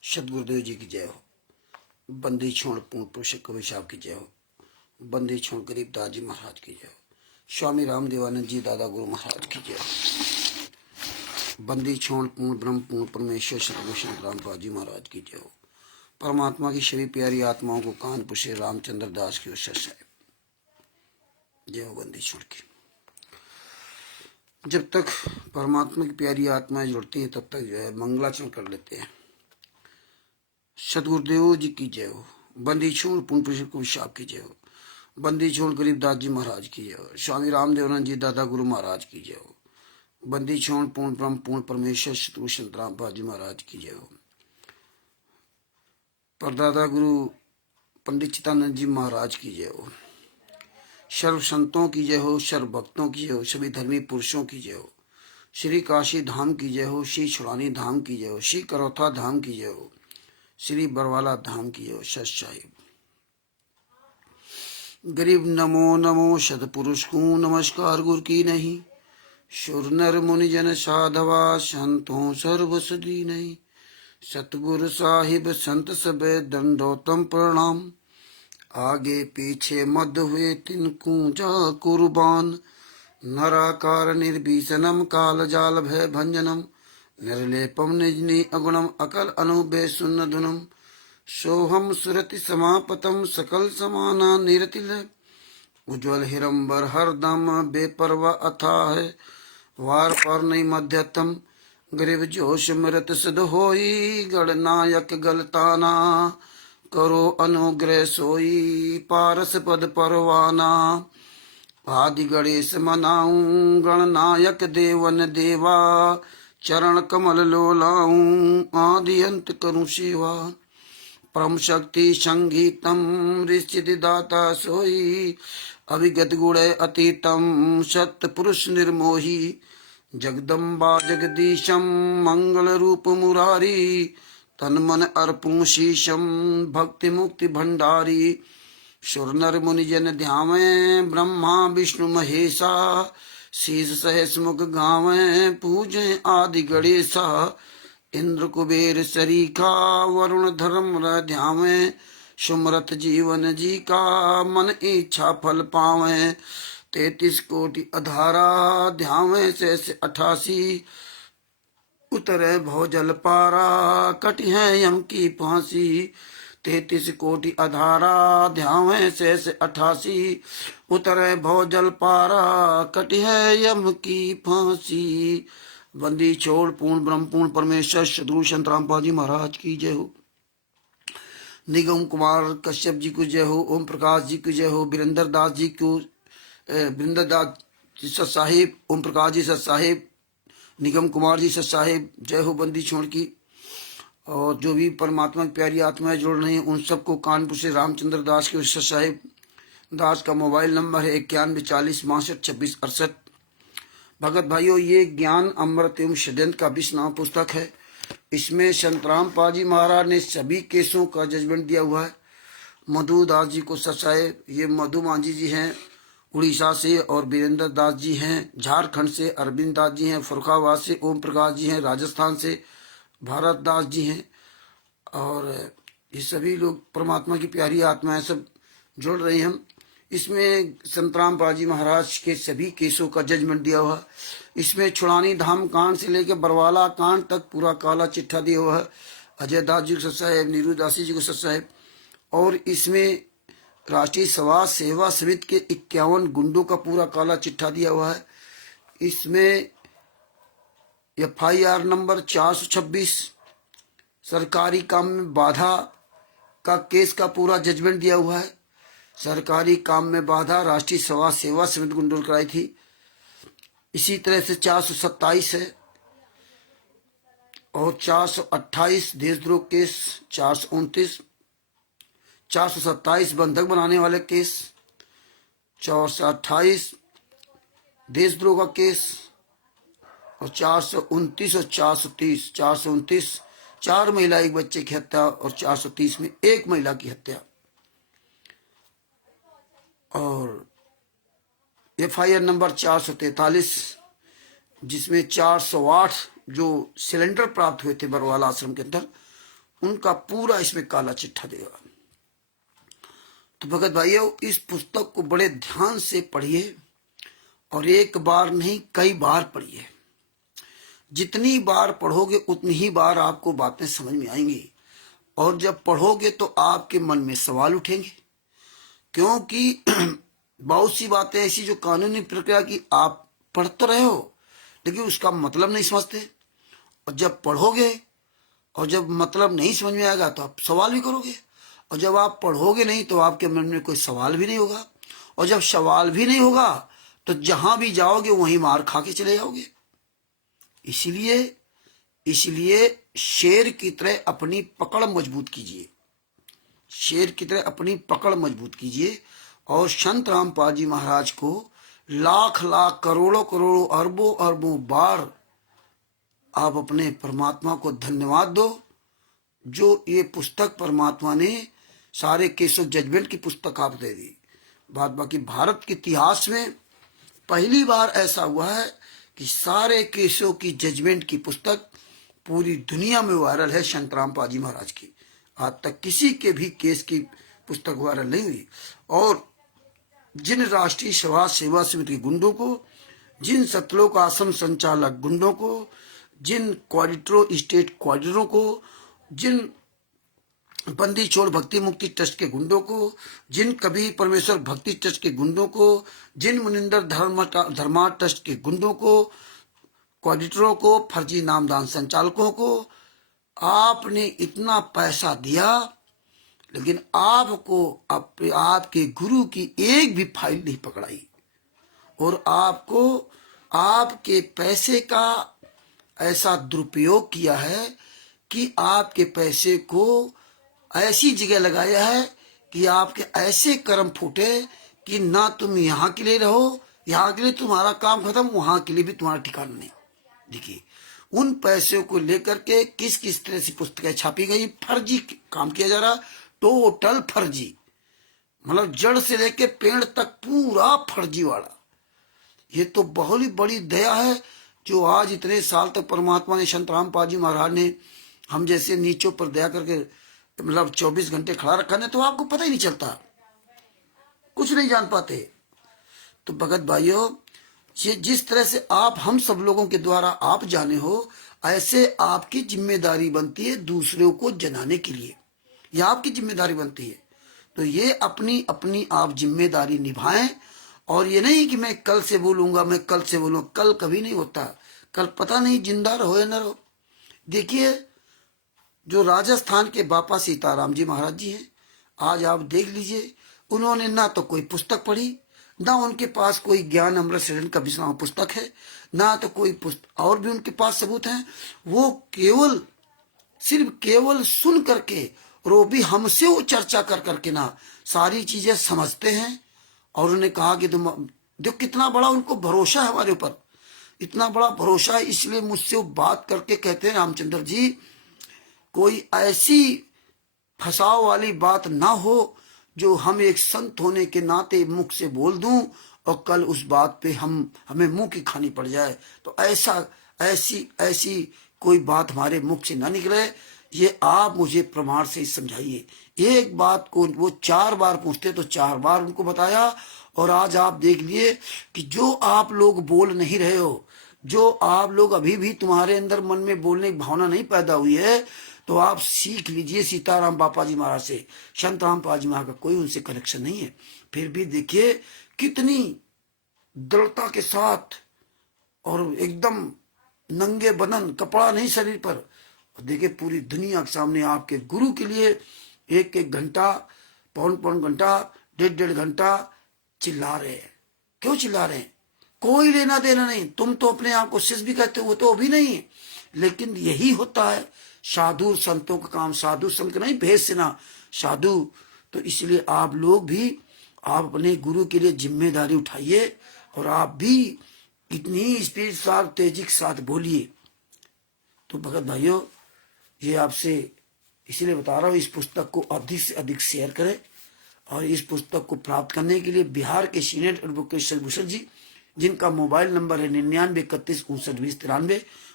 सतगुरुदेव जी की जय हो। बंदी छोड़ पूर्ण पुरुष कवि साहब की जय हो। बंदी छोड़ गरीबदास जी महाराज की जय हो। स्वामी रामदेवानंद जी दादा गुरु महाराज की जय हो। बंदी छोड़ पूर्ण ब्रह्म पूर्ण परमेश्वर सतगुरु संत रामपाल जी महाराज की जय हो। परमात्मा की सभी प्यारी आत्माओं को कानपुर से रामचंद्र दास की उस साहेब जय हो। बंदी छोड़ की जब तक परमात्मा की प्यारी आत्माएं जुड़ती हैं तब तक जो है मंगलाचरण कर लेते हैं। सतगुरुदेव जी की जय हो। बंदी छोड़ पूर्ण पुरुष को साहब की जय हो। बंदी छोड़ गरीबदास जी महाराज की जय हो। स्वामी रामदेवानंद जी दादा गुरु महाराज की जय हो। बंदी छोड़ पूर्ण ब्रह्म पूर्ण परमेश्वर सतगुरु संत रामपाल जी महाराज की जय हो। परदादा गुरु पंडित चित्तानंद जी महाराज की जय हो। सर्व संतों की जय हो। सर्व भक्तों की जय हो। सभी धर्मी पुरुषों की जय हो। श्री काशी धाम की जय हो। श्री छुड़ानी धाम की जय हो। श्री करौथा धाम की जय हो। श्री बरवाला धाम की जय हो। सत साहिब गरीब नमो नमो सतपुरुष को नमस्कार गुरु की नहीं। सुर नर मुनि जन साधवा संतों सर्व सदी नहीं। सतगुरु साहिब संत सब दंडोतम प्रणाम। आगे पीछे मद हुए तिनको जा कुर्बान। नराकार निर्भीषणम काल जाल भय भंजनम। निर्लेपम निजनी अगुणम अकल अनुबे सुन्न धुनम। सोहम सुरति समापतम सकल समाना निरतिल। उज्ज्वल हिरंबर हरदम बेपरवा अथा है। वार पर नहीं मध्यतम गरीब जोश मृत सिद्ध होई। गणनायक गलताना करो अनुग्रह सोई। पारस पद परवाना आदि गणेश मनाऊं। गणनायक देवन देवा चरण कमल लोलाऊं। आदि अंत करूं सेवा परम शक्ति संगीतम। ऋषि दाता सोई अभिगत गुण अतीतम। सत्य पुरुष निर्मोही जगदम्बा जगदीशम। मंगल रूप मुरारी तन मन अर्पूं शीशम। भक्ति मुक्ति भंडारी सुर नर मुनि जन ध्यावें। ब्रह्मा विष्णु महेशा शीस सहस मुख गावें। पूजें आदि गणेशा इंद्र कुबेर सरीखा। वरुण धर्म ध्यावें सुमरत जीवन जी का। मन इच्छा फल पावें 33 कोटि अधारा। ध्यावें से 88 उतरे भव जल पारा। कटि है यम की फांसी 33 कोटि अधारा। ध्यावें से 88 उतरे भव जल पारा। कटि है यम की फांसी। बंदी छोड़ पूर्ण ब्रह्म पूर्ण परमेश्वर सतगुरु संत रामपाल जी महाराज की जय हो। निगम कुमार कश्यप जी को जय हो। ओम प्रकाश जी की जय हो। वीरेंद्र दास जी को वीरेंद्र दास जी सत साहिब। ओम प्रकाश जी सत साहिब। निगम कुमार जी सत साहिब जय हो। बंदी छोड़ की और जो भी परमात्मा की प्यारी आत्माएं जुड़ रही हैं उन सबको कानपुर से रामचंद्र दास के सत साहिब दास का मोबाइल नंबर है 9140622668। भगत भाइयों, ये ज्ञान अमृत एवं षड्यंत्र का 20 नाम पुस्तक है। इसमें संत रामपाल जी महाराज ने सभी केसों का जजमेंट दिया हुआ है। मधु दास जी को सत साहिब, ये मधु मांझी जी हैं उड़ीसा से, और वीरेंद्र दास जी हैं झारखंड से, अरविंद दास जी हैं फरुखाबाद से, ओम प्रकाश जी हैं राजस्थान से, भारत दास जी हैं, और ये सभी लोग परमात्मा की प्यारी आत्माएं सब जुड़ रहे हैं। इसमें संत रामपाल जी महाराज के सभी केसों का जजमेंट दिया हुआ। इसमें छुड़ानी धाम कांड से लेकर बरवाला कांड तक पूरा काला चिट्ठा दिया हुआ है। अजय दास जी को सत साहिब, नीरू दासी जी को सत साहिब। और इसमें राष्ट्रीय समाज सेवा समिति के 51 गुंडों का पूरा काला चिट्ठा दिया हुआ है। इसमें FIR नंबर 426 सरकारी काम में बाधा का केस का पूरा जजमेंट दिया हुआ है। सरकारी काम में बाधा राष्ट्रीय समाज सेवा समिति गुंडों ने कराई थी। इसी तरह से 427 है और 428 देशद्रोह केस, 429 427 बंधक बनाने वाले केस, 428 देशद्रोह का केस, और 429 और 430 429 4 महिला एक बच्चे की हत्या और 430 में एक महिला की हत्या। और FIR नंबर 443 जिसमें 408 जो सिलेंडर प्राप्त हुए थे बरवाला आश्रम के अंदर उनका पूरा इसमें काला चिट्ठा देगा। तो भगत भाइयों, इस पुस्तक को बड़े ध्यान से पढ़िए और एक बार नहीं कई बार पढ़िए। जितनी बार पढ़ोगे उतनी ही बार आपको बातें समझ में आएंगी, और जब पढ़ोगे तो आपके मन में सवाल उठेंगे, क्योंकि बहुत सी बातें ऐसी जो कानूनी प्रक्रिया की आप पढ़ तो रहे हो लेकिन उसका मतलब नहीं समझते, और जब पढ़ोगे और जब मतलब नहीं समझ में आएगा तो आप सवाल भी करोगे, और जब आप पढ़ोगे नहीं तो आपके मन में कोई सवाल भी नहीं होगा, और जब सवाल भी नहीं होगा तो जहां भी जाओगे वहीं मार खा के चले जाओगे। इसलिए इसलिए शेर की तरह अपनी पकड़ मजबूत कीजिए, शेर की तरह अपनी पकड़ मजबूत कीजिए, और संत रामपाल जी महाराज को लाख लाख करोड़ों करोड़ों अरबों अरबों बार आप अपने परमात्मा को धन्यवाद दो, जो ये पुस्तक परमात्मा ने सारे केस ऑफ जजमेंट की पुस्तक आप दे दी। बात बाकी भारत के इतिहास में पहली बार ऐसा हुआ है कि सारे केसों की जजमेंट की पुस्तक पूरी दुनिया में वायरल है संत रामपाल जी महाराज की। आज तक किसी के भी केस की पुस्तक वायरल नहीं हुई। और जिन राष्ट्रीय सभा सेवा समिति के गुंडों को, जिन सतलोक आश्रम संचालक गुंडों को, जिन क्वाडिटरो स्टेट क्वाडिटरों को, जिन बंदी छोड़ भक्ति मुक्ति ट्रस्ट के गुंडों को, जिन कबीर परमेश्वर भक्ति ट्रस्ट के गुंडों को, जिन मुनिंदर धर्मा ट्रस्ट के गुंडों को, क्वाडिटरों को, फर्जी नामदान संचालकों को आपने इतना पैसा दिया, लेकिन आपको आपके गुरु की एक भी फाइल नहीं पकड़ाई, और आपको आपके पैसे का ऐसा दुरुपयोग किया है कि आपके पैसे को ऐसी जगह लगाया है कि आपके ऐसे कर्म फूटे कि ना तुम यहाँ के लिए रहो, यहाँ के लिए तुम्हारा काम खत्म, वहां के लिए भी तुम्हारा ठिकाना नहीं। देखिए उन पैसों को लेकर के किस किस तरह से पुस्तकें छापी गई, फर्जी काम किया जा रहा, टोटल फर्जी, मतलब जड़ से लेकर पेड़ तक पूरा फर्जी वाला। ये तो बहुत ही बड़ी दया है जो आज इतने साल तक परमात्मा ने, संत रामपाल जी महाराज ने हम जैसे नीचों पर दया करके मतलब 24 घंटे खड़ा रखा है, तो आपको पता ही नहीं चलता, कुछ नहीं जान पाते। तो भगत भाइयों, ये जिस तरह से आप हम सब लोगों के द्वारा आप जाने हो, ऐसे आपकी जिम्मेदारी बनती है दूसरों को जनाने के लिए, यह आपकी जिम्मेदारी बनती है। तो ये अपनी अपनी आप जिम्मेदारी निभाएं, और ये नहीं कि मैं कल से बोलूंगा, मैं कल से बोलूंगा, कल कभी नहीं होता, कल पता नहीं जिंदा रहो या न रहो। देखिए जो राजस्थान के बापा सीताराम जी महाराज जी हैं, आज आप देख लीजिए, उन्होंने ना तो कोई पुस्तक पढ़ी, ना उनके पास कोई ज्ञान अमृत सृजन का विश्राम पुस्तक है, ना तो कोई पुस्तक और भी उनके पास सबूत हैं। वो केवल सिर्फ केवल सुन करके, और वो भी हमसे वो चर्चा कर करके ना सारी चीजें समझते हैं। और उन्होंने कहा कि तुम जो कितना बड़ा उनको भरोसा है हमारे ऊपर, इतना बड़ा भरोसा है, इसलिए मुझसे वो बात करके कहते हैं रामचंद्र जी कोई ऐसी फंसाव वाली बात ना हो जो हम एक संत होने के नाते मुख से बोल दूं और कल उस बात पे हमें मुंह की खानी पड़ जाए। तो ऐसी कोई बात हमारे मुख से ना निकले, ये आप मुझे प्रमाण से समझाइए। एक बात को वो 4 बार पूछते तो 4 बार उनको बताया। और आज आप देख लिए कि जो आप लोग बोल नहीं रहे हो, जो आप लोग अभी भी तुम्हारे अंदर मन में बोलने की भावना नहीं पैदा हुई है, तो आप सीख लीजिए सीताराम बापा जी महाराज से। संत रामपाल जी महाराज का कोई उनसे कनेक्शन नहीं है, फिर भी देखिए कितनी दृढ़ता के साथ और एकदम नंगे बदन, कपड़ा नहीं शरीर पर, देखिए पूरी दुनिया के सामने आपके गुरु के लिए 1-1 घंटा, पौन घंटा, 1.5 घंटा चिल्ला रहे हैं। क्यों चिल्ला रहे हैं? कोई लेना देना नहीं। तुम तो अपने आप को शिष्य भी कहते हो, वो तो अभी नहीं है, लेकिन यही होता है साधु संतों का काम। साधु संत नहीं, भेष से ना साधु। तो इसलिए आप लोग भी आप अपने गुरु के लिए जिम्मेदारी उठाइए, और आप भी इतनी स्पीड साथ तेजी के साथ बोलिए। तो भगत भाइयों, ये आपसे इसलिए बता रहा हूँ, इस पुस्तक को अधिक से अधिक शेयर करें। और इस पुस्तक को प्राप्त करने के लिए बिहार के सीनियर एडवोकेट शशिभूषण जी, जिनका मोबाइल नंबर है 99 31 59 20 93,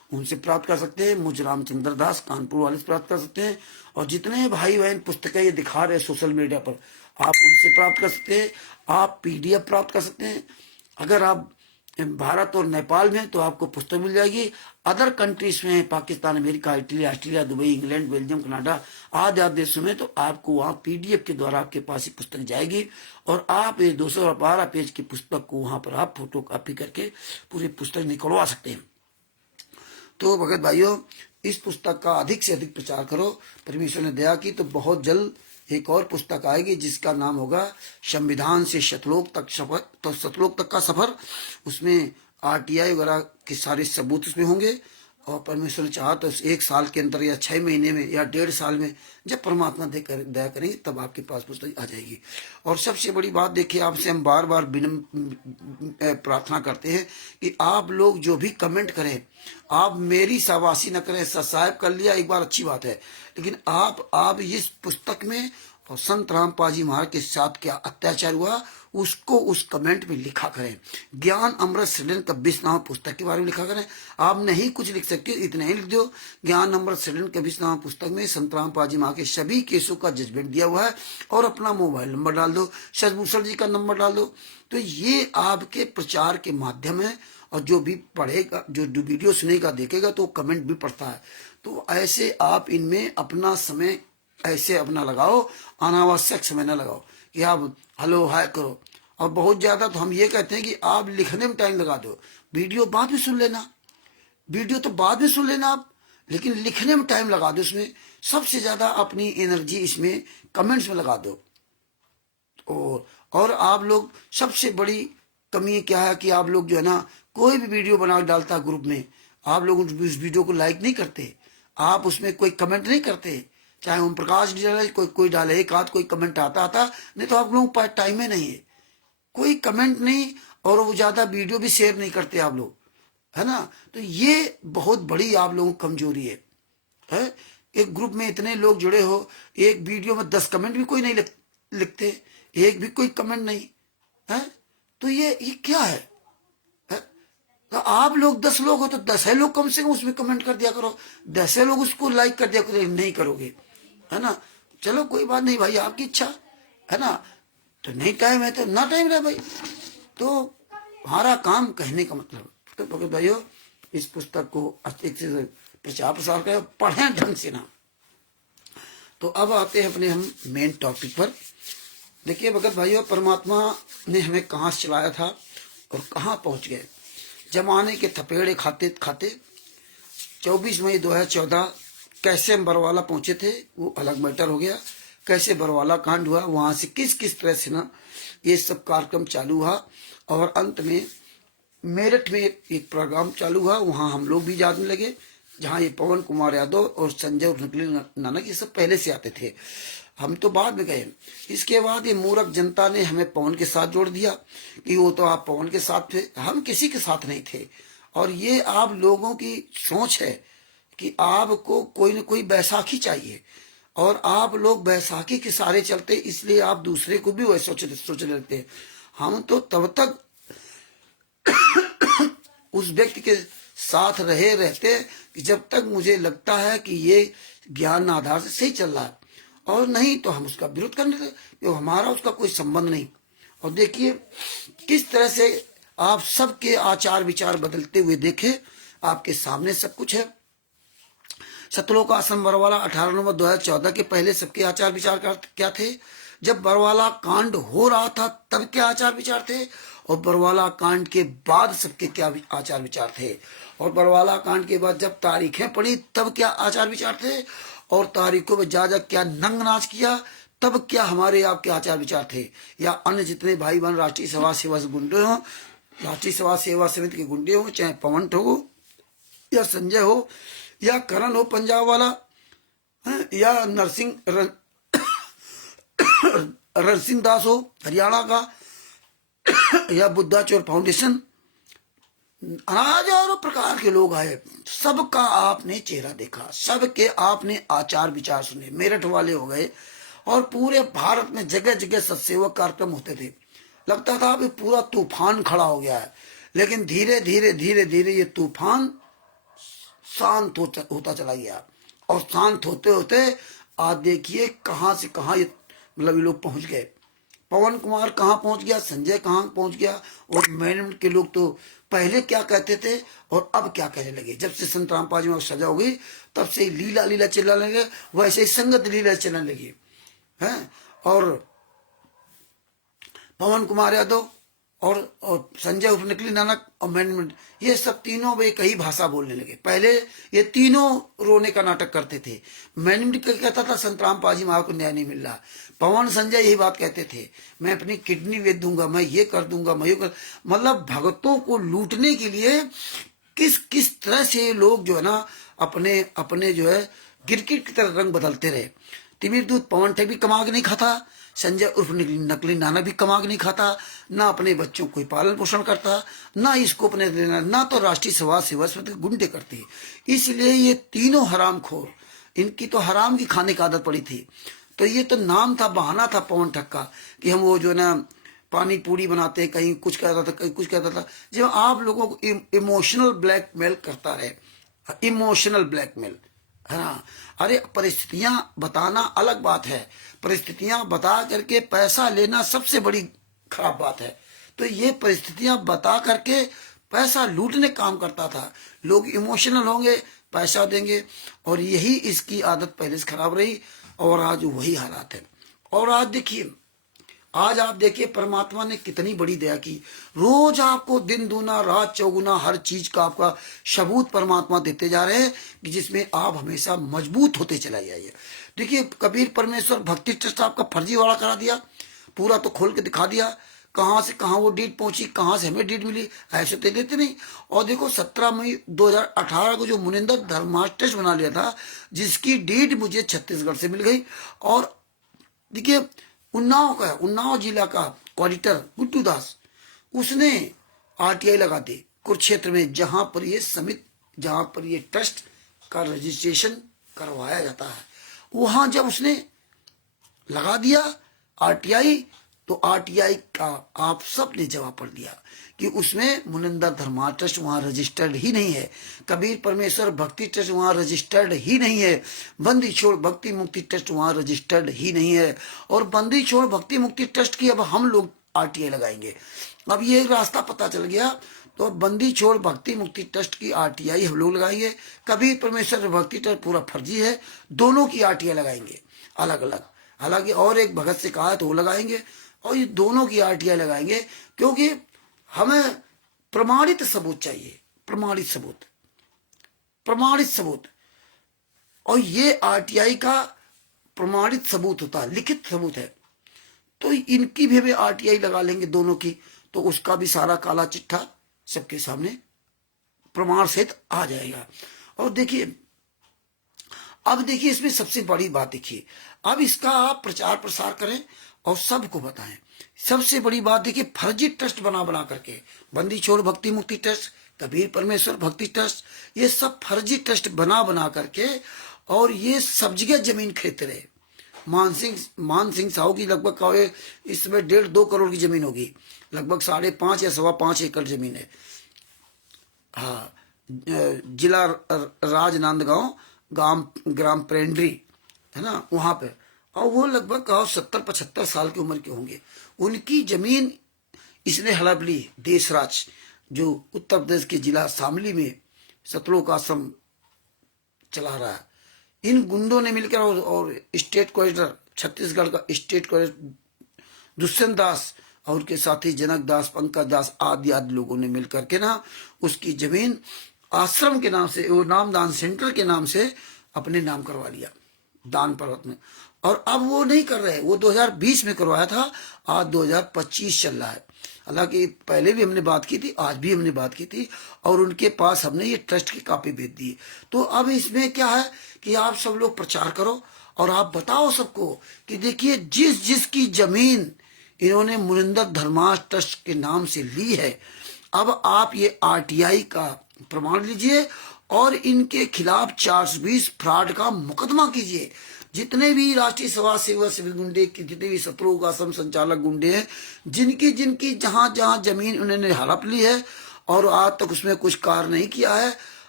उनसे प्राप्त कर सकते हैं। मुझ रामचंद्र दास कानपुर वाले से प्राप्त कर सकते हैं। और जितने भाई बहन पुस्तकें ये दिखा रहे हैं सोशल मीडिया पर, आप उनसे प्राप्त कर सकते हैं। आप PDF प्राप्त कर सकते हैं। अगर आप भारत और नेपाल में, तो आपको पुस्तक मिल जाएगी। अदर कंट्रीज में, Pakistan, America, Italy, Australia, Dubai, England, Belgium, Canada आदि आदि देशों में, तो आपको वहाँ PDF के द्वारा आपके पास ही पुस्तक जाएगी। और आप ये 212 पेज की पुस्तक को वहां पर आप फोटो कॉपी करके पूरी पुस्तक निकलवा सकते हैं। तो भगत भाइयों, इस पुस्तक का अधिक से अधिक प्रचार करो। परमेश्वर ने दया की तो बहुत जल्द एक और पुस्तक आएगी जिसका नाम होगा संविधान से शतलोक तक सफर, तो शतलोक तक का सफर। उसमें RTI वगैरह के सारे सबूत उसमें होंगे। और परमेश्वर ने चाहा तो 1 साल के अंदर या 6 महीने में या 1.5 साल में, जब परमात्मा दया करेंगे, तब आपके पास पुस्तक आ जाएगी। और सबसे बड़ी बात देखिए, आपसे हम बार बार प्रार्थना करते हैं कि आप लोग जो भी कमेंट करें, आप मेरी शाबाशी न करें। सब्सक्राइब कर लिया एक बार अच्छी बात है, लेकिन आप इस पुस्तक में और संत रामपाल जी महाराज के साथ क्या अत्याचार हुआ उसको उस कमेंट में लिखा करें। ज्ञान अमृत सृजन कबीर नाम पुस्तक के बारे में लिखा करें। आप नहीं कुछ लिख सकते, इतना ही लिख दो। ज्ञान अमृत सृजन कबीर नाम पुस्तक में संत रामपाल जी महाराज के सभी केसों का जजमेंट दिया हुआ है। और अपना मोबाइल नंबर डाल दो, सतभूषण जी का नंबर डाल दो। तो ये आपके प्रचार के माध्यम है। और जो भी पढ़ेगा, जो वीडियो सुनेगा, देखेगा, तो कमेंट भी पढ़ता है। तो ऐसे आप इनमें अपना समय ऐसे अपना लगाओ, अनावश्यक समय न लगाओ कि आप हेलो हाय करो। और बहुत ज्यादा तो हम ये कहते हैं कि आप लिखने में टाइम लगा दो, वीडियो बाद में सुन लेना, वीडियो तो बाद में सुन लेना आप, लेकिन लिखने में टाइम लगा दो। इसमें सबसे ज्यादा अपनी एनर्जी इसमें कमेंट्स में लगा दो। और आप लोग, सबसे बड़ी कमी क्या है कि आप लोग जो है ना, कोई भी वीडियो बना डालता है ग्रुप में, आप लोग उस वीडियो को लाइक नहीं करते, आप उसमें कोई कमेंट नहीं करते। चाहे ओम प्रकाश डाले, कोई डाले, एक आध कोई कमेंट आता नहीं, तो आप लोगों के पास टाइम ही नहीं है, कोई कमेंट नहीं। और वो ज्यादा वीडियो भी शेयर नहीं करते आप लोग, है ना। तो ये बहुत बड़ी आप लोगों की कमजोरी है। एक ग्रुप में इतने लोग जुड़े हो, एक वीडियो में 10 कमेंट भी कोई नहीं लिखते, एक भी कोई कमेंट नहीं है। तो ये क्या है? तो आप लोग 10 लोग हो तो 10 लोग कम से कम उसमें कमेंट कर दिया करो, 10 लोग उसको लाइक कर दिया करो। नहीं करोगे, है ना, चलो कोई बात नहीं भाई, आपकी इच्छा है ना। तो नहीं टाइम है तो ना टाइम रहे भाई, तो हमारा काम कहने का मतलब। तो भगत भाइयों, इस पुस्तक को अच्छे से प्रचार प्रसार करें, पढ़ें ढंग से ना। तो अब आते हैं अपने हम मेन टॉपिक पर। देखिए भगत भाइयों, परमात्मा ने हमें कहाँ से चलाया था और कहाँ पहुंच गए। जमाने के थपेड़े खाते खाते 24 मई 2014 कैसे हम बरवाला पहुंचे थे वो अलग मैटर हो गया। कैसे बरवाला कांड हुआ, वहां से किस किस तरह से ना ये सब कार्यक्रम चालू हुआ। और अंत में मेरठ में एक प्रोग्राम चालू हुआ, वहां हम लोग भी जाने लगे, जहां ये पवन कुमार यादव और संजय और नकली नानक ये सब पहले से आते थे, हम तो बाद में गए। इसके बाद ये मूर्ख जनता ने हमें पवन के साथ जोड़ दिया कि वो तो आप पवन के साथ थे, हम किसी के साथ नहीं थे। और ये आप लोगों की सोच है कि आपको कोई न कोई बैसाखी चाहिए, और आप लोग बैसाखी के सारे चलते, इसलिए आप दूसरे को भी वैसे सोचने लगते हैं। हम तो तब तक उस व्यक्ति के साथ रहते कि जब तक मुझे लगता है कि ये ज्ञान आधार से सही चल रहा है, और नहीं तो हम उसका विरोध करने थे, क्योंकि हमारा उसका कोई संबंध नहीं। और देखिए किस तरह से आप सबके आचार विचार बदलते हुए देखे, आपके सामने सब कुछ है। सतलोक आश्रम बरवाला 18 नवंबर 2014 के पहले सबके आचार विचार क्या थे। जब बरवाला कांड हो रहा था तब क्या आचार विचार थे, और बरवाला कांड के बाद सबके क्या आचार विचार थे, और बरवाला कांड के बाद जब तारीखें पड़ी तब क्या आचार विचार थे, और तारीखों में जा क्या नंग नाच किया तब क्या हमारे आपके आचार विचार थे। या अन्य जितने भाई बहन राष्ट्रीय समाज सेवा से गुंडे हो, राष्ट्रीय समाज सेवा समिति के गुंडे हो, चाहे पवन हो या संजय हो या करण हो पंजाब वाला, या रणसिंह दास हो हरियाणा का, या बुद्धा चोर फाउंडेशन, हजारों प्रकार के लोग आए, सबका आपने चेहरा देखा, सबके आपने आचार विचार सुने। मेरठ वाले हो गए, और पूरे भारत में जगह जगह सत्सेवक कार्यक्रम होते थे। लगता था अभी पूरा तूफान खड़ा हो गया है, लेकिन धीरे धीरे धीरे धीरे ये तूफान शांत होता चला गया। और शांत होते होते आज देखिए कहाँ से कहाँ ये मतलब ये लोग पहुंच गए। पवन कुमार कहाँ पहुंच गया, संजय कहाँ पहुंच गया, और मैनेजमेंट के लोग तो पहले क्या कहते थे और अब क्या कहने लगे। जब से संत रामपाल जी में सजा हो गई तब से लीला लीला चलने लगे, वैसे ही संगत लीला चलने लगी है। और पवन कुमार यादव और संजय उर्फ नकली नानक और मैनेजमेंट, ये सब तीनों वे कई भाषा बोलने लगे। पहले ये तीनों रोने का नाटक करते थे। मैनेजमेंट कहता था संत रामपाल जी महाराज को न्याय नहीं मिल रहा। पवन संजय यही बात कहते थे, मैं अपनी किडनी बेच दूंगा, मैं ये कर दूंगा, मैं ये कर, मतलब भगतों को लूटने के लिए किस किस तरह से लोग जो है ना अपने अपने जो है गिरगिट की तरह रंग बदलते रहे। तिमिर दूत पवन ठग भी कमा के नहीं खाता, संजय उर्फ नकली नाना भी कमा के नहीं खाता, ना अपने बच्चों को पालन पोषण करता, ना इसको अपने लेना, ना तो राष्ट्रीय समाज सेवा से गुंडे करती। इसलिए ये तीनों हरामखोर, इनकी तो हराम की खाने की आदत पड़ी थी। तो ये तो नाम था, बहाना था पवन ठग का कि हम वो जो ना पानी पूरी बनाते, कहीं कुछ कहता था कहीं कुछ कहता था। जब आप लोगों को इमोशनल ब्लैकमेल करता रहे, इमोशनल ब्लैकमेल है ना। अरे परिस्थितियां बताना अलग बात है, परिस्थितियां बता करके पैसा लेना सबसे बड़ी खराब बात है। तो ये परिस्थितियां बता करके पैसा लूटने काम करता था। लोग इमोशनल होंगे, पैसा देंगे, और यही इसकी आदत पहले से खराब रही और आज वही हालात है। और आज देखिए, आज आप देखिए परमात्मा ने कितनी बड़ी दया की। रोज आपको दिन दूना रात चौगुना हर चीज का आपका सबूत परमात्मा देते जा रहे हैं कि जिसमें आप हमेशा मजबूत होते चला जाइए। देखिए कबीर परमेश्वर भक्ति ट्रस्ट आपका फर्जीवाड़ा करा दिया, पूरा तो खोल के दिखा दिया कहाँ से कहाँ वो डीड पहुंची, कहाँ से हमें डीड मिली, ऐसे तो देते नहीं। और देखो 17 मई 2018 को जो मुनिंदर धर्मार्थ ट्रस्ट बना लिया था, जिसकी डीड मुझे छत्तीसगढ़ से मिल गई। और देखिए उन्नाव जिला का ऑडिटर गुड्डू दास, उसने आरटीआई लगा दी कुरुक्षेत्र में, जहां पर ये समिति, जहां पर ये ट्रस्ट का रजिस्ट्रेशन करवाया जाता है, वहां जब उसने लगा दिया आरटीआई, तो आरटीआई का आप सब ने जवाब पढ़ दिया कि उसमें मुनिंदर धर्मा ट्रस्ट वहां रजिस्टर्ड ही नहीं है, कबीर परमेश्वर भक्ति ट्रस्ट वहां रजिस्टर्ड ही नहीं है, बंदी छोड़ भक्ति मुक्ति ट्रस्ट वहां रजिस्टर्ड ही नहीं है। और बंदी छोड़ भक्ति मुक्ति ट्रस्ट की अब हम लोग आरटीआई लगाएंगे। अब ये रास्ता पता चल गया, तो बंदी छोड़ भक्ति मुक्ति ट्रस्ट की आरटीआई हम लोग लगाएंगे, कबीर परमेश्वर भक्ति ट्रस्ट पूरा फर्जी है, दोनों की आरटीआई लगाएंगे अलग अलग। हालांकि और एक भगत से कहा है तो वो लगाएंगे, और ये दोनों की आरटीआई लगाएंगे, क्योंकि हमें प्रमाणित सबूत चाहिए, प्रमाणित सबूत, प्रमाणित सबूत। और ये आरटीआई का प्रमाणित सबूत होता है, लिखित सबूत है। तो इनकी भी हमें आरटीआई लगा लेंगे दोनों की, तो उसका भी सारा काला चिट्ठा सबके सामने प्रमाण सहित आ जाएगा। और देखिए अब देखिए इसमें सबसे बड़ी बात देखिए, अब इसका आप प्रचार प्रसार करें और सबको बताएं। सबसे बड़ी बात देखिए, फर्जी ट्रस्ट बना बना करके, बंदी छोड़ भक्ति मुक्ति ट्रस्ट, कबीर परमेश्वर भक्ति ट्रस्ट, ये सब फर्जी ट्रस्ट बना बना करके, और ये सब जगह जमीन खरीदते रहे। मान सिंह साहू की लगभग इस समय 1.5-2 करोड़ की जमीन होगी, लगभग 5.5 या 5.25 एकड़ जमीन है। हाँ, जिला राजनांदगांव ग्राम प्रेंड्री है ना, वहां पे। और वो लगभग 70-75 साल की उम्र के होंगे। उनकी जमीन इसने हड़प ली। देशराज जो उत्तर प्रदेश के जिला शामली में सतलोक आश्रम चला रहा है, इन गुंडों ने मिलकर और स्टेट कोऑर्डिनेटर, छत्तीसगढ़ का स्टेट कोऑर्डिनेटर दुष्यंत दास और उनके साथी जनक दास, पंकज दास आदि लोगों ने मिलकर के ना उसकी जमीन आश्रम के नाम से, वो नामदान सेंटर के नाम से अपने नाम करवा लिया दान पर्वत में। और अब वो नहीं कर रहे, वो 2020 में करवाया था, आज 2025 चल रहा है। हालांकि पहले भी हमने बात की थी, आज भी हमने बात की थी, और उनके पास हमने ये ट्रस्ट की कॉपी भेज दी। तो अब इसमें क्या है कि आप सब लोग प्रचार करो और आप बताओ सबको कि देखिए जिस जिसकी जमीन इन्होंने मुनिंदर धर्मार्थ ट्रस्ट के नाम से ली है, अब आप ये आरटीआई का प्रमाण लीजिए और इनके खिलाफ 420 फ्रॉड का मुकदमा कीजिए। जितने भी राष्ट्रीय समाज सेवा सिविल गुंडे की, जितने भी सतलोक आश्रम संचालक गुंडे हैं, जिनकी जिनकी जहां जहां जमीन उन्होंने हड़प ली है और आज तक उसमें कुछ कार्य नहीं किया है,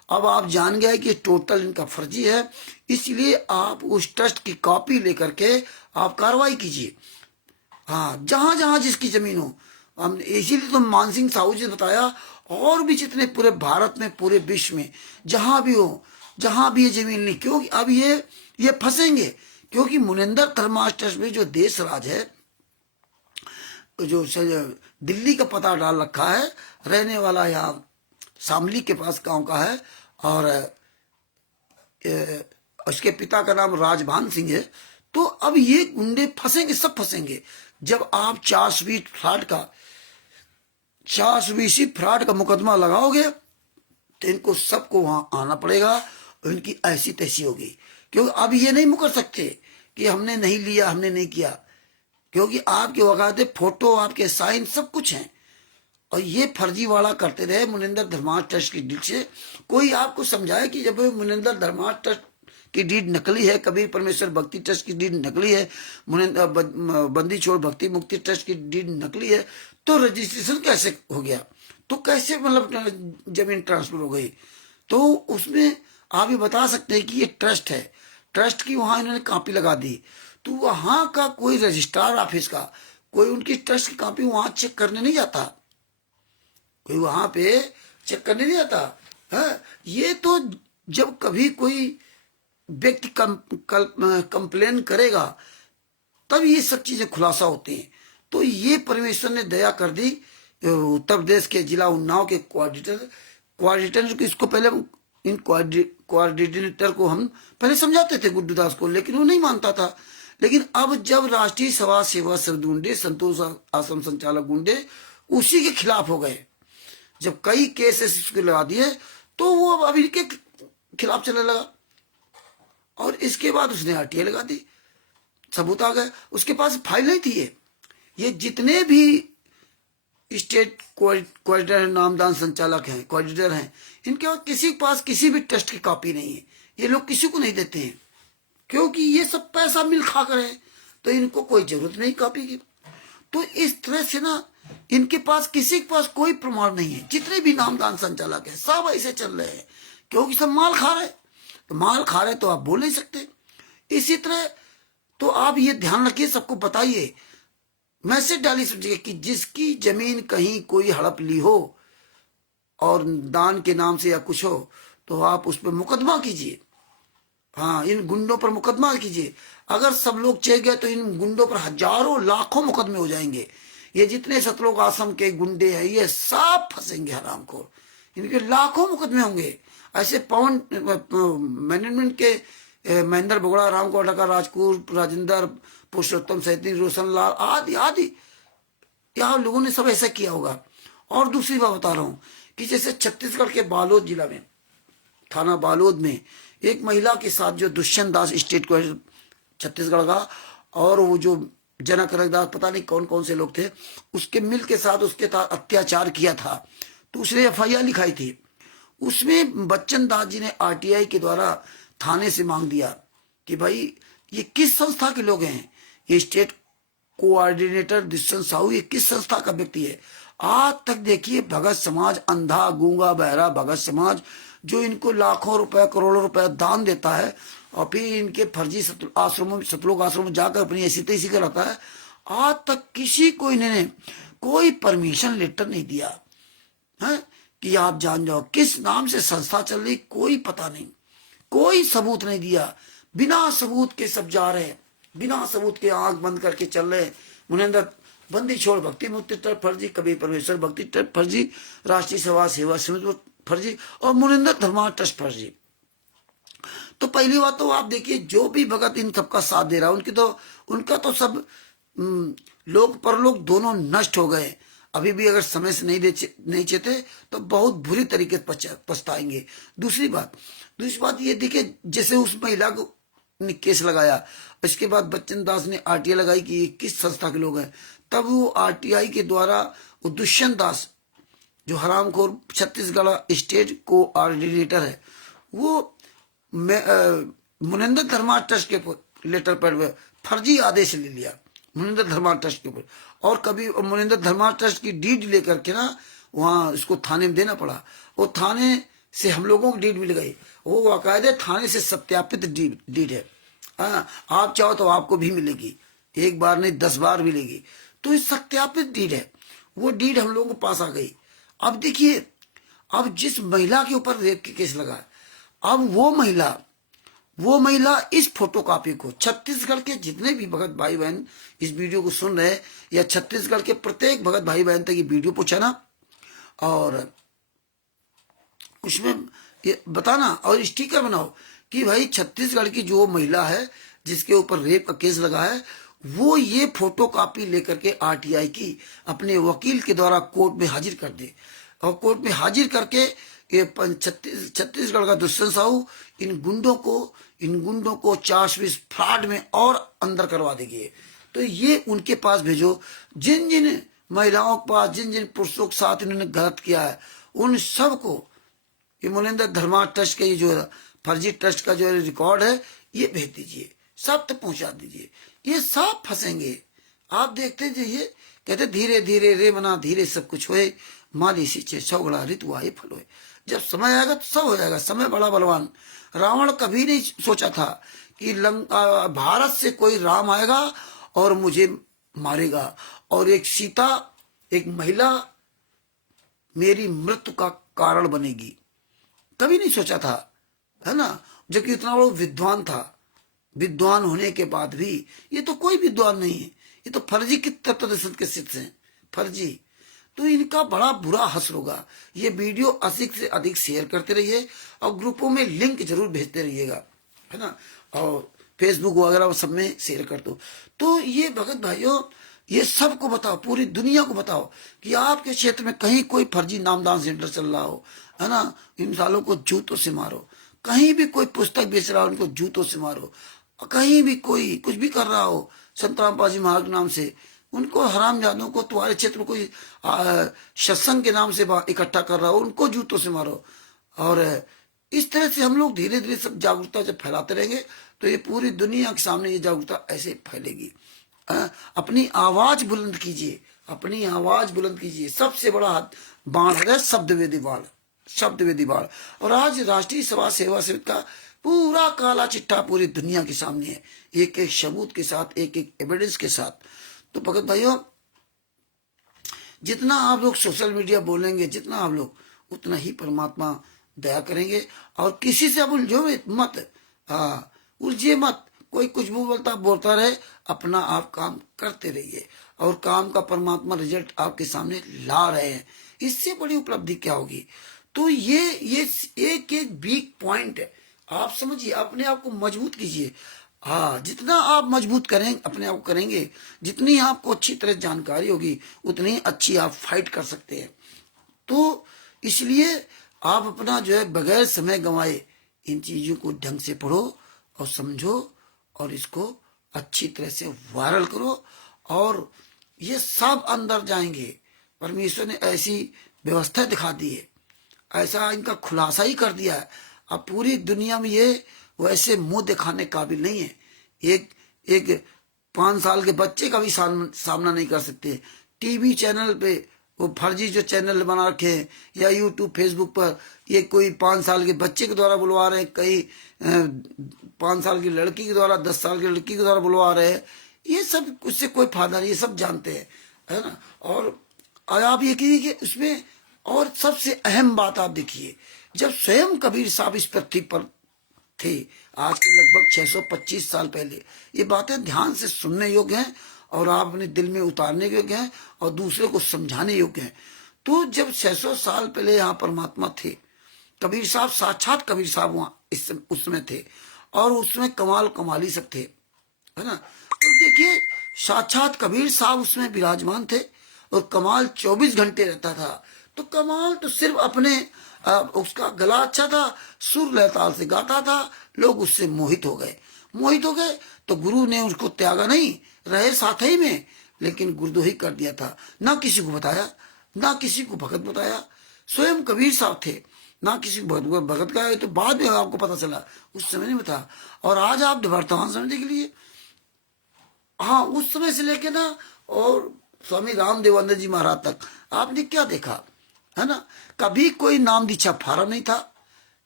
अब आप जान गए कि टोटल इनका फर्जी है, इसलिए आप उस ट्रस्ट की कॉपी लेकर के आप कार्रवाई कीजिए। हाँ, जहां जहां जिसकी जमीन हो, हम इसीलिए तो मानसिंह साहू जी ने बताया, और भी जितने पूरे भारत में, पूरे विश्व में जहां भी हो, जहां भी ये जमीन नहीं, क्योंकि अब ये फंसेंगे, क्योंकि मुनिंदर धर्मार्थ ट्रस्ट में जो देश राज है, जो दिल्ली का पता डाल रखा है, रहने वाला यहाँ शामली के पास गांव का है, और उसके पिता का नाम राजभान सिंह है। तो अब ये गुंडे फंसेंगे, सब फंसेंगे। जब आप 420 फ्रॉड का मुकदमा लगाओगे तो इनको सबको वहां आना पड़ेगा, और इनकी ऐसी तैसी होगी, क्योंकि अब ये नहीं मुकर सकते कि हमने नहीं लिया, हमने नहीं किया, क्योंकि आपके वकालत, फोटो, आपके साइन सब कुछ हैं। और ये फर्जीवाड़ा करते रहे मुनिंदर धर्मार्थ ट्रस्ट की डीड से। कोई आपको समझाए कि जब मुनिंदर धर्मार्थ ट्रस्ट की डीड नकली है, कबीर परमेश्वर भक्ति ट्रस्ट की डीड नकली है, बंदी छोड़ भक्ति मुक्ति ट्रस्ट की डीड नकली है, तो रजिस्ट्रेशन कैसे हो गया, तो कैसे मतलब जमीन ट्रांसफर हो गई? तो उसमें आप ये बता सकते हैं कि ये ट्रस्ट है, ट्रस्ट की वहां इन्होंने कॉपी लगा दी, तो वहां का कोई रजिस्ट्रार ऑफिस का कोई उनकी ट्रस्ट की कॉपी वहां चेक करने नहीं जाता, कोई वहां पे चेक करने नहीं आता है। ये तो जब कभी कोई व्यक्ति कंप्लेन करेगा तब ये सब चीजें खुलासा होती हैं। तो ये परमेश्वर ने दया कर दी। उत्तर प्रदेश के जिला उन्नाव के कोऑर्डिनेटर को, इसको पहले इन कोऑर्डिनेटर को हम पहले समझाते थे गुड्डू दास को, लेकिन वो नहीं मानता था। लेकिन अब जब राष्ट्रीय समाज सेवा समिति गुंडे, संतोष आश्रम संचालक गुंडे उसी के खिलाफ हो गए, जब कई केस इसको लगा दिए, तो वो अब अभी के खिलाफ चलने लगा। और इसके बाद उसने आरटीआई लगा दी, सबूत आ गए, उसके पास फाइल नहीं थी। ये जितने भी स्टेट कोऑर्डिनेटर नामदान संचालक हैं, कोऑर्डिनेटर हैं, इनके पास किसी के पास किसी भी टेस्ट की कॉपी नहीं है। ये लोग किसी को नहीं देते हैं, क्योंकि ये सब पैसा मिल खा कर है, तो इनको कोई जरूरत नहीं कॉपी की। तो इस तरह से ना, इनके पास किसी के पास कोई प्रमाण नहीं है। जितने भी नामदान संचालक है सब ऐसे चल रहे हैं, क्योंकि सब माल खा रहे, तो माल खा रहे तो आप बोल नहीं सकते। इसी तरह तो आप ये ध्यान रखिए, सबको बताइए, मैसेज डालिए समझिए कि जिसकी जमीन कहीं कोई हड़प ली हो और दान के नाम से या कुछ हो, तो आप उस पर मुकदमा कीजिए। हाँ, इन गुंडों पर मुकदमा कीजिए। अगर सब लोग चेक गए तो इन गुंडों पर हजारों लाखों मुकदमे हो जाएंगे। ये जितने सतलोक आश्रम के गुंडे हैं ये सब फंसेंगे हरामखोर, इनके लाखों मुकदमे होंगे। ऐसे पवन मैनेजमेंट के महेंद्र बोगड़ा, राम कोटका, राजकूर, राजेंद्र, पुरुषोत्तम सैती, रोशन लाल आदि आदि, यहाँ लोगों ने सब ऐसा किया होगा। और दूसरी बात बता रहा हूँ कि जैसे छत्तीसगढ़ के बालोद जिला में, थाना बालोद में एक महिला के साथ जो दुष्यंत दास स्टेट को छत्तीसगढ़ का, और वो जो जनक रविदास, पता नहीं कौन कौन से लोग थे, उसके मिल के साथ उसके साथ अत्याचार किया था, तो उसने एफआईआर लिखाई थी। उसमें बच्चन दास जी ने आरटीआई के द्वारा थाने से मांग दिया कि भाई ये किस संस्था के लोग हैं, ये स्टेट कोऑर्डिनेटर दुष्यंत साहू ये किस संस्था का व्यक्ति है। आज तक देखिए भगत समाज, अंधा गूंगा बहरा भगत समाज, जो इनको लाखों रुपए करोड़ों रुपए दान देता है, और फिर इनके फर्जी आश्रमों, सतलोक आश्रमों में जाकर अपनी ऐसी तैसी कराता है। आज तक किसी को इन्होंने कोई परमिशन लेटर नहीं दिया है कि आप जान जाओ किस नाम से संस्था चल रही, कोई पता नहीं, कोई सबूत नहीं दिया। बिना सबूत के सब जा रहे हैं, बिना सबूत के आंख बंद करके चल रहे हैं। मुनिंदर बंदी छोड़ भक्ति मुक्ति ट्रस्ट फर्जी, कबीर परमेश्वर भक्ति ट्रस्ट फर्जी, राष्ट्रीय समाज सेवा समिति फर्जी, और मुनिंदर धर्मार्थ ट्रस्ट फर्जी। तो पहली बात तो आप देखिए, जो भी भगत इन सबका साथ दे रहा है, उनका तो सब लोक परलोक दोनों नष्ट हो गए। अभी भी अगर समय से नहीं चेते तो बहुत बुरी तरीके से पछताएंगे। दूसरी बात ये देखिए, जैसे उस महिला को ने केस लगाया, इसके बाद बच्चन दास ने आरटीआई लगाई कि ये किस संस्था के लोग हैं, तब वो आरटीआई के द्वारा वो दुष्यंत दास जो हरामखोर छत्तीसगढ़ स्टेट कोऑर्डिनेटर है, वो मुनिंदर धर्मार्थ ट्रस्ट के लेटर पर फर्जी आदेश ले लिया मुनिंदर धर्मार्थ ट्रस्ट के ऊपर, और कभी मुनिंदर धर्मार्थ ट्रस्ट की डीड लेकर के ना वहां इसको थाने में देना पड़ा। वो थाने से हम लोगों को डीड मिल गई, वो बाकायदे थाने से सत्यापित डीड है। हाँ, आप चाहो तो आपको भी मिलेगी, एक बार नहीं 10 बार मिलेगी। तो ये सत्यापित डीड है, वो डीड हम लोगों को पास आ गई। अब देखिए, अब जिस महिला के ऊपर रेप के केस लगा, अब वो महिला इस फोटोकॉपी को छत्तीसगढ़ के जितने भी भगत भाई बहन इस वीडियो को सुन रहे हैं, या छत्तीसगढ़ के प्रत्येक भगत भाई बहन तक ये वीडियो पहुंचाना और उसमें ये बताना और स्टिकर बनाओ कि भाई छत्तीसगढ़ की जो महिला है जिसके ऊपर रेप का केस लगा है, वो ये फोटो कॉपी लेकर के आरटीआई की अपने वकील के द्वारा कोर्ट में हाजिर कर दे, और कोर्ट में हाजिर करके ये छत्तीसगढ़ का दुष्यंत साहू इन गुंडों को 420 फ्रॉड में और अंदर करवा देंगे। तो ये उनके पास भेजो, जिन जिन महिलाओं के पास, जिन जिन पुरुषों के साथ इन्होंने गलत किया है, उन सब को ये मुनिंदर धर्मा ट्रस्ट का ये जो फर्जी ट्रस्ट का जो रिकॉर्ड है ये भेज दीजिए, सब तक पहुंचा दीजिए, ये सब फंसेंगे। आप देखते जाइए, कहते धीरे धीरे रे मना धीरे सब कुछ होए, माली सींचे छौगड़ा ऋतु आए फल होए। जब समय आएगा तो सब हो जाएगा। समय बड़ा बलवान। रावण कभी नहीं सोचा था कि भारत से कोई राम आएगा और मुझे मारेगा, और एक सीता, एक महिला मेरी मृत्यु का कारण बनेगी, कभी नहीं सोचा था, है ना। जबकि इतना बड़ा विद्वान था, विद्वान होने के बाद भी ये तो कोई विद्वान नहीं है, ये तो फर्जी की तत्व के शिष्य हैं, फर्जी। तो इनका बड़ा बुरा हश्र होगा। ये वीडियो अधिक से अधिक शेयर करते रहिए और ग्रुपों में लिंक जरूर भेजते रहिएगा, है ना, और फेसबुक वगैरह सब में शेयर कर दो। तो ये भगत भाइयों, ये सबको बताओ, पूरी दुनिया को बताओ कि आपके क्षेत्र में कहीं कोई फर्जी नामदान सेंटर चल रहा हो, है ना, इन सालों को जूतों से मारो। कहीं भी कोई पुस्तक बेच रहा हो, उनको जूतों से मारो। कहीं भी कोई कुछ भी कर रहा हो संतराम पाजी महाराज के नाम से, उनको हरामजादों को, तुम्हारे क्षेत्र में कोई सत्संग के नाम से इकट्ठा कर रहा हो, उनको जूतों से मारो। और इस तरह से हम लोग धीरे धीरे सब जागरूकता जब फैलाते रहेंगे तो ये पूरी दुनिया के सामने ये जागरूकता ऐसे फैलेगी। अपनी आवाज बुलंद कीजिए, अपनी आवाज बुलंद कीजिए। सबसे बड़ा बाण है शब्दवेदी बाण, शब्दवेदी बाण। और आज राष्ट्रीय सभा सेवा समिति का पूरा काला चिट्ठा पूरी दुनिया के सामने है, एक एक सबूत के साथ, एक एक एविडेंस के साथ। तो भगत भाइयों, जितना आप लोग सोशल मीडिया बोलेंगे, जितना आप लोग, उतना ही परमात्मा दया करेंगे। और किसी से आप उलझो मत, उलझिए मत। कोई कुछ भी बोलता रहे, अपना आप काम करते रहिए, और काम का परमात्मा रिजल्ट आपके सामने ला रहे हैं। इससे बड़ी उपलब्धि क्या होगी। तो ये एक एक वीक पॉइंट है, आप समझिए, अपने आप को मजबूत कीजिए। हाँ, जितना आप मजबूत करेंगे, अपने आप को करेंगे, जितनी आपको अच्छी तरह जानकारी होगी, उतनी अच्छी आप फाइट कर सकते हैं। तो इसलिए आप अपना जो है बगैर समय गंवाए इन चीजों को ढंग से पढ़ो और समझो, और इसको अच्छी तरह से वायरल करो, और ये सब अंदर जाएंगे। परमेश्वर ने ऐसी व्यवस्था दिखा दी है, ऐसा इनका खुलासा ही कर दिया है। अब पूरी दुनिया में ये वैसे मुंह दिखाने काबिल नहीं है। एक 5 साल के बच्चे का भी सामना नहीं कर सकते। टीवी चैनल पे वो फर्जी जो चैनल बना रखे हैं, या यूट्यूब फेसबुक पर ये कोई 5 साल के बच्चे के द्वारा बुलवा रहे हैं, कई 5 साल की लड़की के द्वारा, 10 साल की लड़की के द्वारा बुलवा रहे हैं। ये सब उससे कोई फायदा नहीं, ये सब जानते हैं, है ना। और आप ये कीजिए कि उसमें, और सबसे अहम बात आप देखिए, जब स्वयं कबीर साहब इस पृथ्वी पर थे, आज के लगभग 625 साल पहले, ये बातें ध्यान से सुनने योग्य हैं और आप अपने दिल में उतारने योग्य हैं और दूसरे को समझाने योग्य हैं। तो जब 600 साल पहले यहाँ परमात्मा थे, कबीर साहब, साक्षात कबीर साहब वहां उस समय थे, और उसमें कमाली सब थे, है ना। तो देखिए, साक्षात कबीर साहब उसमें विराजमान थे, और कमाल 24 घंटे रहता था। तो कमाल तो सिर्फ अपने उसका गला अच्छा था, सुर लय ताल से गाता था, लोग उससे मोहित हो गए। तो गुरु ने उसको त्यागा नहीं, रहे साथ ही में, लेकिन गुरुद्रोही कर दिया था। ना किसी को बताया, ना किसी को भगत बताया। स्वयं कबीर साहब थे, ना किसी को भगत का, तो बाद में आपको पता चला, उस समय नहीं बताया। और आज आप वर्तमान समय के लिए, हाँ, उस समय से लेके ना, और स्वामी रामदेवानंद जी महाराज तक आपने क्या देखा, है ना। कभी कोई नाम दीक्षा फार्म नहीं था,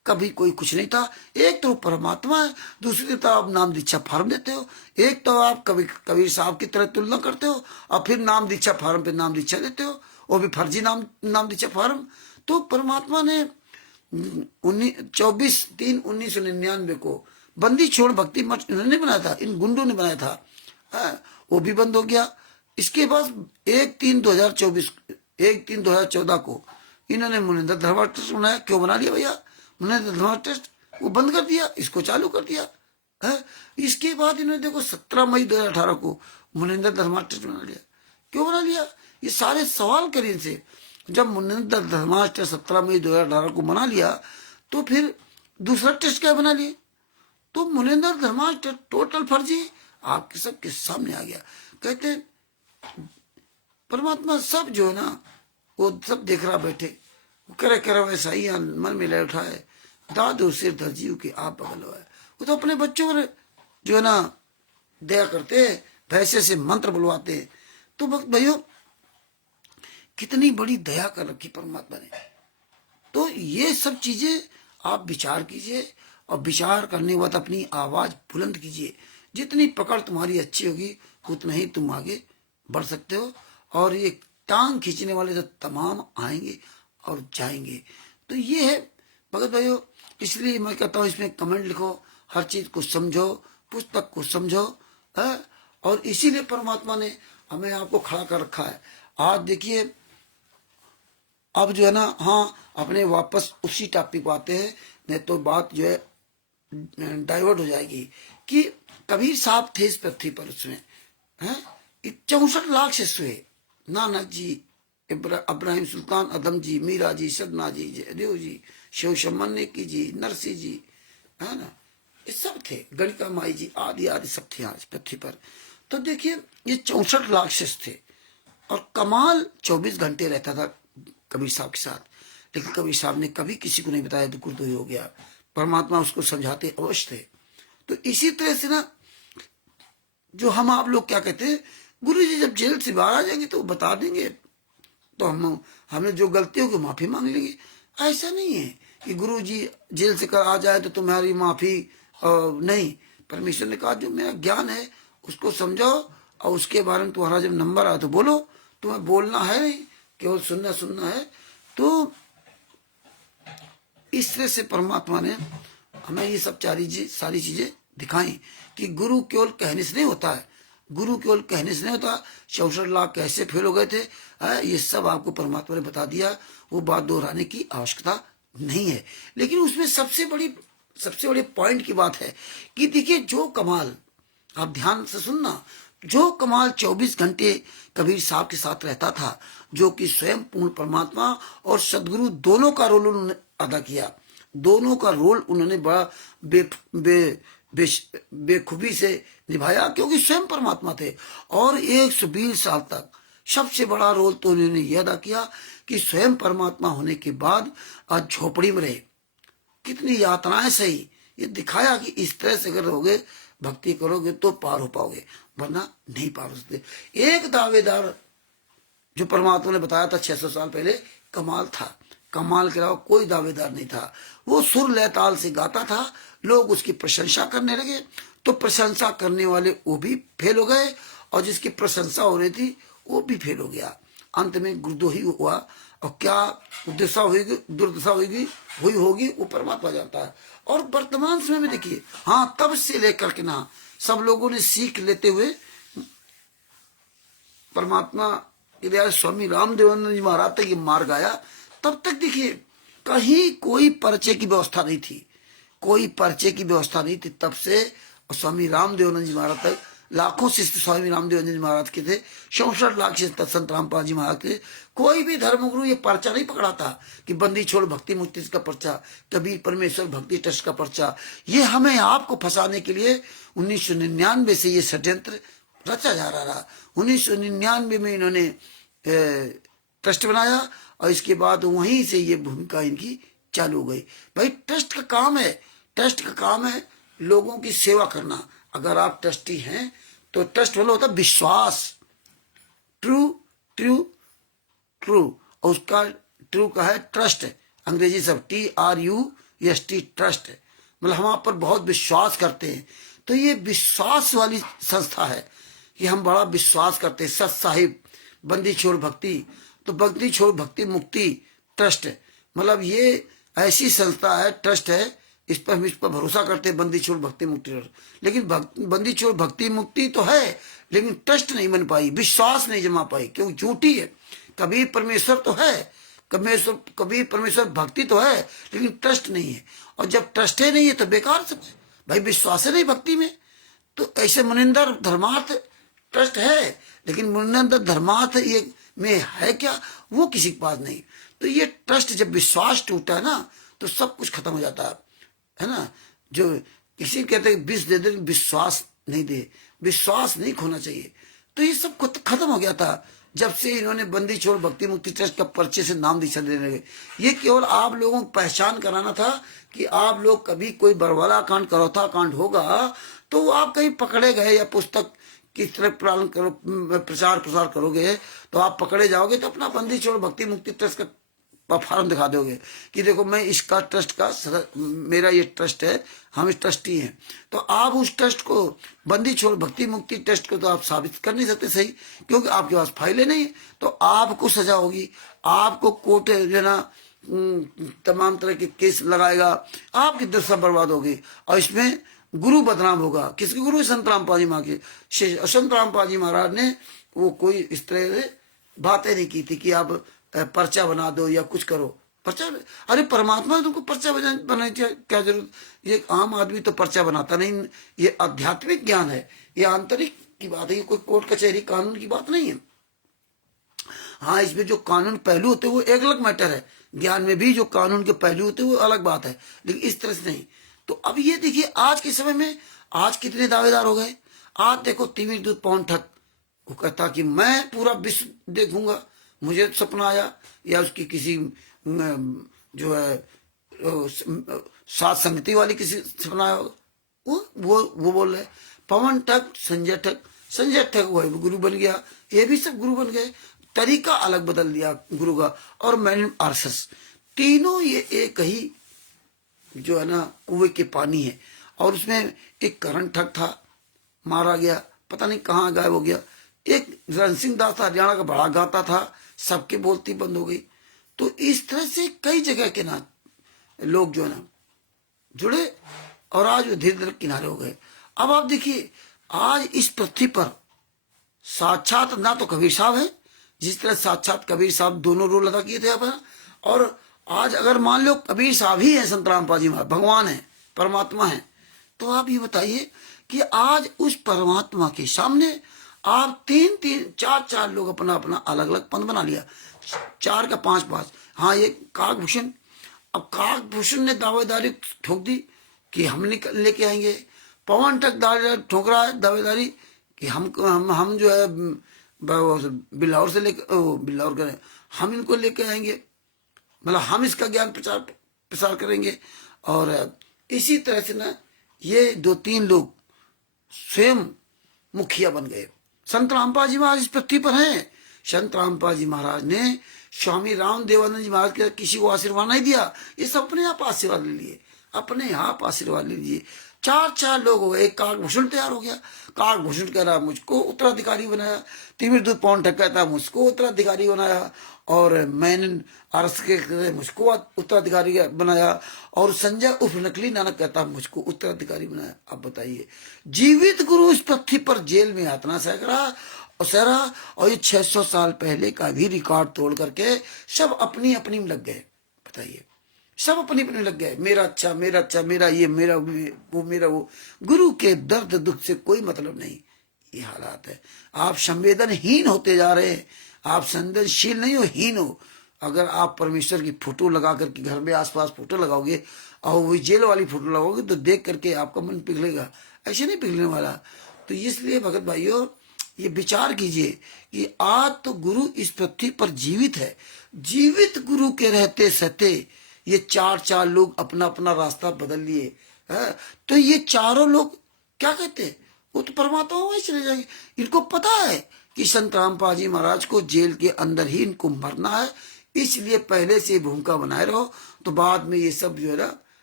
कभी कोई कुछ नहीं था। एक तो परमात्मा है, दूसरी तरफ आप नाम दीक्षा फार्म देते हो। एक तो आप कबीर साहब की तरह तुलना करते हो और फिर नाम दीक्षा फार्म पे नाम दीक्षा देते हो, वो भी फर्जी नाम दीक्षा फार्म। तो परमात्मा ने 24/3/1999 को बंदी छोड़ भक्ति मठ इन्होंने बनाया था, इन गुंडों ने बनाया था। वो भी बंद हो गया। इसके बाद 1/3/2014 को इन्होंने मुनिंदर धर्मा ट्रस्ट बनाया। क्यों बना लिया भैया मुनिंदर धर्मा ट्रस्ट? वो बंद कर दिया, इसको चालू कर दिया है। इसके बाद इन्होंने देखो 17 मई 2018 को मुनिंदर धर्मा ट्रस्ट बना लिया। क्यों बना लिया? ये सारे सवाल करिए इनसे। जब मुनिंदर धर्मा ट्रस्ट 17 मई 2018 को बना लिया तो फिर दूसरा टेस्ट क्या बना लिए? तो मुनिंदर धर्मा ट्रस्ट टोटल फर्जी आपके सबके सामने आ गया। कहते परमात्मा सब जो है ना वो सब देख रहा बैठे, करे वैसा ही मन में ले उठा है, दादो सिर धरजीव के आप बगल है। वो तो अपने बच्चों पर जो है ना दया करते हैं, वैसे से मंत्र बुलवाते हैं। तो भाइयों कितनी बड़ी दया कर रखी परमात्मा ने। तो ये सब चीजें आप विचार कीजिए और विचार करने के बाद अपनी आवाज बुलंद कीजिए। जितनी पकड़ तुम्हारी अच्छी होगी उतना ही तुम आगे बढ़ सकते हो। और ये टांग खींचने वाले तो तमाम आएंगे और जाएंगे। तो ये है भगत भाइयों, इसलिए मैं कहता हूँ इसमें कमेंट लिखो, हर चीज को समझो, पुस्तक को समझो है? और इसीलिए परमात्मा ने हमें आपको खड़ा कर रखा है। आज देखिए अब जो है ना, हाँ अपने वापस उसी टॉपिक को आते हैं, नहीं तो बात जो है डाइवर्ट हो जाएगी। कि कबीर साहब थे इस पृथ्वी पर, उसमें है 64 लाख शिष्य हुए। नानक जी, इब्राहिम सुल्तान अदम जी, मीरा जी, सदना जी, जयदेव जी, शिव शमन्य की जी, नरसिंह जी, है ना, ये सब थे। गणिका माई जी आदि आदि सब थे आज पृथ्वी पर। तो देखिए ये 64 लाख शिष्य थे और कमाल 24 घंटे रहता था कबीर साहब के साथ। लेकिन कबीर साहब ने कभी किसी को नहीं बताया तो गुरुद्रोही हो गया। परमात्मा उसको समझाते अवश्य थे। तो इसी तरह से ना जो हम आप लोग क्या कहते हैं, गुरु जी जब जेल से बाहर आ जाएंगे तो बता देंगे, तो हमने जो गलती होगी माफी मांग लेंगे। ऐसा नहीं है कि गुरु जी जेल से कर आ जाए तो तुम्हारी माफी नहीं। परमेश्वर ने कहा जो मेरा ज्ञान है उसको समझाओ और उसके बारे में तुम्हारा जब नंबर आए तो बोलो। तुम्हें बोलना है नहीं, केवल सुनना है। तो इस तरह से परमात्मा ने हमें ये सब सारी चीजें दिखाई कि गुरु केवल कहने से नहीं होता है। गुरु केवल कहने से नहीं होता। 64 लाख कैसे फेल हो गए थे, ये सब आपको परमात्मा ने बता दिया। वो बात दोहराने की आवश्यकता नहीं है। लेकिन उसमें सबसे बड़ी पॉइंट की बात है कि देखिए जो कमाल, आप ध्यान से सुनना, जो कमाल 24 घंटे कबीर साहब के साथ रहता था, जो कि स्वयं पूर्ण परमात्मा और सदगुरु दोनों का रोल उन्होंने अदा किया। दोनों का रोल उन्होंने बड़ा बेखूबी से निभाया, क्योंकि स्वयं परमात्मा थे। और 120 साल तक सबसे बड़ा रोल तो उन्होंने यह अदा किया कि स्वयं परमात्मा होने के बाद आज झोपड़ी में रहे, कितनी यातनाएं सही। ये दिखाया कि इस तरह से अगर रहोगे, भक्ति करोगे तो पार हो पाओगे, वरना नहीं पार हो सकते। एक दावेदार जो परमात्मा ने बताया था 600 साल पहले, कमाल था। कमाल के अलावा कोई दावेदार नहीं था। वो सुर लय ताल से गाता था, लोग उसकी प्रशंसा करने लगे। तो प्रशंसा करने वाले वो भी फेल हो गए और जिसकी प्रशंसा हो रही थी वो भी फेल हो गया। अंत में गुरुद्रोही हुआ। और क्या दुर्दशा हुई होगी वो परमात्मा जानता है। और वर्तमान समय में देखिए, हाँ तब से लेकर के ना सब लोगों ने सीख लेते हुए परमात्मा के दया स्वामी रामदेवानंद जी महाराज तक ये मार्ग आया। तब तक देखिए कहीं कोई परिचय की व्यवस्था नहीं थी, कोई परिचय की व्यवस्था नहीं थी तब से। और स्वामी रामदेवानंद जी महाराज तक लाखों शिष्य स्वामी रामदेवानंद जी महाराज के थे। 64 लाख शिष्य संत रामपाल जी महाराज के। कोई भी धर्मगुरु ये पर्चा नहीं पकड़ा था कि बंदी छोड़ भक्ति मुक्ति का पर्चा, कबीर परमेश्वर भक्ति ट्रस्ट का पर्चा। ये हमें आपको फंसाने के लिए 1999 से ये षड्यंत्र रचा जा रहा रहा। 1999 में इन्होंने ट्रस्ट बनाया और इसके बाद वहीं से ये भूमिका इनकी चालू हो गई। भाई ट्रस्ट का काम है, ट्रस्ट का काम है लोगों की सेवा करना। अगर आप ट्रस्टी हैं तो ट्रस्ट वाला होता विश्वास, ट्रू ट्रू ट्रू, और उसका ट्रू का है ट्रस्ट, अंग्रेजी सब TRU एसटी ट्रस्ट है, मतलब हम आप पर बहुत विश्वास करते हैं। तो ये विश्वास वाली संस्था है कि हम बड़ा विश्वास करते हैं। सत साहिब बंदी छोड़ भक्ति, तो बंदी छोड़ भक्ति मुक्ति ट्रस्ट है, मतलब ये ऐसी संस्था है, ट्रस्ट है, हम इस पर भरोसा करते हैं, बंदी छोड़ भक्ति मुक्ति ट्रस्ट। लेकिन बंदी छोड़ भक्ति मुक्ति तो है, लेकिन ट्रस्ट नहीं बन पाई, विश्वास नहीं जमा पाई, क्योंकि झूठी है। कबीर परमेश्वर तो है, कबीर परमेश्वर भक्ति तो है, लेकिन ट्रस्ट नहीं है। और जब ट्रस्ट ही नहीं है तो बेकार सब है भाई, विश्वास है नहीं भक्ति में। तो ऐसे मुनिंदर धर्मार्थ ट्रस्ट है, लेकिन मुनिंदर धर्मार्थ ये में है क्या, वो किसी के पास नहीं। तो ये ट्रस्ट, जब विश्वास टूटा है ना, तो सब कुछ खत्म हो जाता है ना। जो किसी कहते हैं विष दे दे, विश्वास नहीं दे, विश्वास नहीं खोना चाहिए। तो ये सब खत्म हो गया था जब से इन्होंने बंदी छोड़ भक्ति मुक्ति ट्रस्ट का पर्चे से नाम दीक्षा देने लगे। ये केवल आप लोगों को पहचान कराना था कि आप लोग कभी कोई बरवाला कांड करौथा कांड होगा तो आप कहीं पकड़े गए, या पुस्तक किस तरह प्रचार प्रसार करोगे तो आप पकड़े जाओगे, तो अपना बंदी छोड़ भक्ति मुक्ति ट्रस्ट का फॉर्म दिखा दोगे कि देखो मैं इसका ट्रस्ट का, मेरा ये ट्रस्ट है, हम इस ट्रस्टी हैं। तो आप उस ट्रस्ट को, बंदी छोड़ भक्ति मुक्ति ट्रस्ट को तो आप साबित कर नहीं सकते सही, क्योंकि आपके पास फाइलें नहीं है। तो आपको सजा होगी, आपको कोर्ट जो ना तमाम तरह के केस लगाएगा, आपकी दशा बर्बाद होगी। और इसमें गुरु बदनाम होगा। किसके गुरु? संत रामपाल जी महाराज के। संत रामपाल जी महाराज ने वो कोई इस तरह बातें नहीं की थी कि आप पर्चा बना दो या कुछ करो। पर्चा, अरे परमात्मा ने तुमको पर्चा बनाने की क्या जरूरत? ये आम आदमी तो पर्चा बनाता नहीं, ये आध्यात्मिक ज्ञान है, ये आंतरिक की बात है, ये कोई कोर्ट कचहरी कानून की बात नहीं है। हाँ, इसमें जो कानून पहलू होते हैं वो एक अलग मैटर है, ज्ञान में भी जो कानून के पहलू होते हैं वो अलग बात है, लेकिन इस तरह से नहीं। तो अब ये देखिए आज के समय में आज कितने दावेदार हो गए। आज देखो तिमिर दूत पवन ठग, वो कहता कि मैं पूरा विश्व देखूंगा, मुझे सपना आया, या उसकी किसी जो है सात समिति वाली किसी सपना आया होगा, वो बोल रहे। पवन ठग, संजय ठग वो गुरु बन गया, ये भी सब गुरु बन गए, तरीका अलग बदल दिया गुरु का। और मैंने आरएसएस, तीनों ये एक ही जो है ना कुएं के पानी है। और उसमें एक करण ठग था, मारा गया, पता नहीं कहाँ गायब हो गया। एक रण सिंह दास था, हरियाणा का बड़ा गाता था, सबकी बोलती बंद हो गई। तो इस तरह से कई जगह के ना लोग जो है ना जुड़े, और आज वो धीरे धीरे किनारे हो गए। अब आप देखिए आज इस पृथ्वी पर साक्षात ना तो कबीर साहब है, जिस तरह साक्षात कबीर साहब दोनों रोल अदा किए थे अपना। और आज अगर मान लो कबीर साहब ही है, संत रामपाल जी महाराज भगवान है, परमात्मा है, तो आप ये बताइए कि आज उस परमात्मा के सामने आप तीन चार लोग अपना अपना अलग अलग पंथ बना लिया, 4 का 5। हाँ, ये काकभूषण, अब काकभूषण ने दावेदारी ठोक दी कि हम लेके आएंगे। पवन ठग दावेदारी ठोक रहा है दावेदारी कि हम जो है बिल्लौर से बिल्लौर करें, हम इनको लेके आएंगे, मतलब हम इसका ज्ञान प्रसार करेंगे। और इसी तरह से ना ये 2-3 लोग स्वयं मुखिया बन गए। संत रामपाल जी महाराज इस पृथ्वी पर हैं। संत रामपाल जी महाराज ने स्वामी राम देवानंद जी महाराज के किसी को आशीर्वाद नहीं दिया, ये सब अपने आप आशीर्वाद ले लिए, अपने आप आशीर्वाद ले लीजिए। 4 लोग हो गए, एक काकभूषण तैयार हो गया। काकभूषण कह रहा मुझको उत्तराधिकारी बनाया, तिमिर दूत पवन ठग कहता मुझको उत्तराधिकारी बनाया, और मैंने अरस के मुझको उत्तराधिकारी बनाया, और संजय उर्फ नकली नानक कहता मुझको उत्तराधिकारी बनाया। अब बताइए, जीवित गुरु इस पृथ्वी पर जेल में यातना सह रहा, और ये 600 साल पहले का भी रिकॉर्ड तोड़ करके सब अपनी अपनी में लग गए। बताइए, सब अपनी अपनी लग गए, मेरा अच्छा, मेरा ये, मेरा वो। गुरु के दर्द दुख से कोई मतलब नहीं। ये हालात है, आप संवेदनहीन होते जा रहे हैं, आप संवेदनशील नहीं हो, हीन हो। अगर आप परमेश्वर की फोटो लगा करके घर में आसपास फोटो लगाओगे और वही जेल वाली फोटो लगाओगे तो देख करके आपका मन पिघलेगा, ऐसे नहीं पिघलने वाला। तो इसलिए भगत भाइयों, ये विचार कीजिए कि आज तो गुरु इस पृथ्वी पर जीवित है। जीवित गुरु के रहते सहते ये 4 लोग अपना अपना रास्ता बदल लिए है। तो ये चारों लोग क्या कहते हैं, वो तो परमात्मा वही चले जाएंगे। इनको पता है कि संत रामपाल जी महाराज को जेल के अंदर ही इनको मरना है, इसलिए पहले से भूमिका बनाए रहो, तो बाद में ये सब जो है ना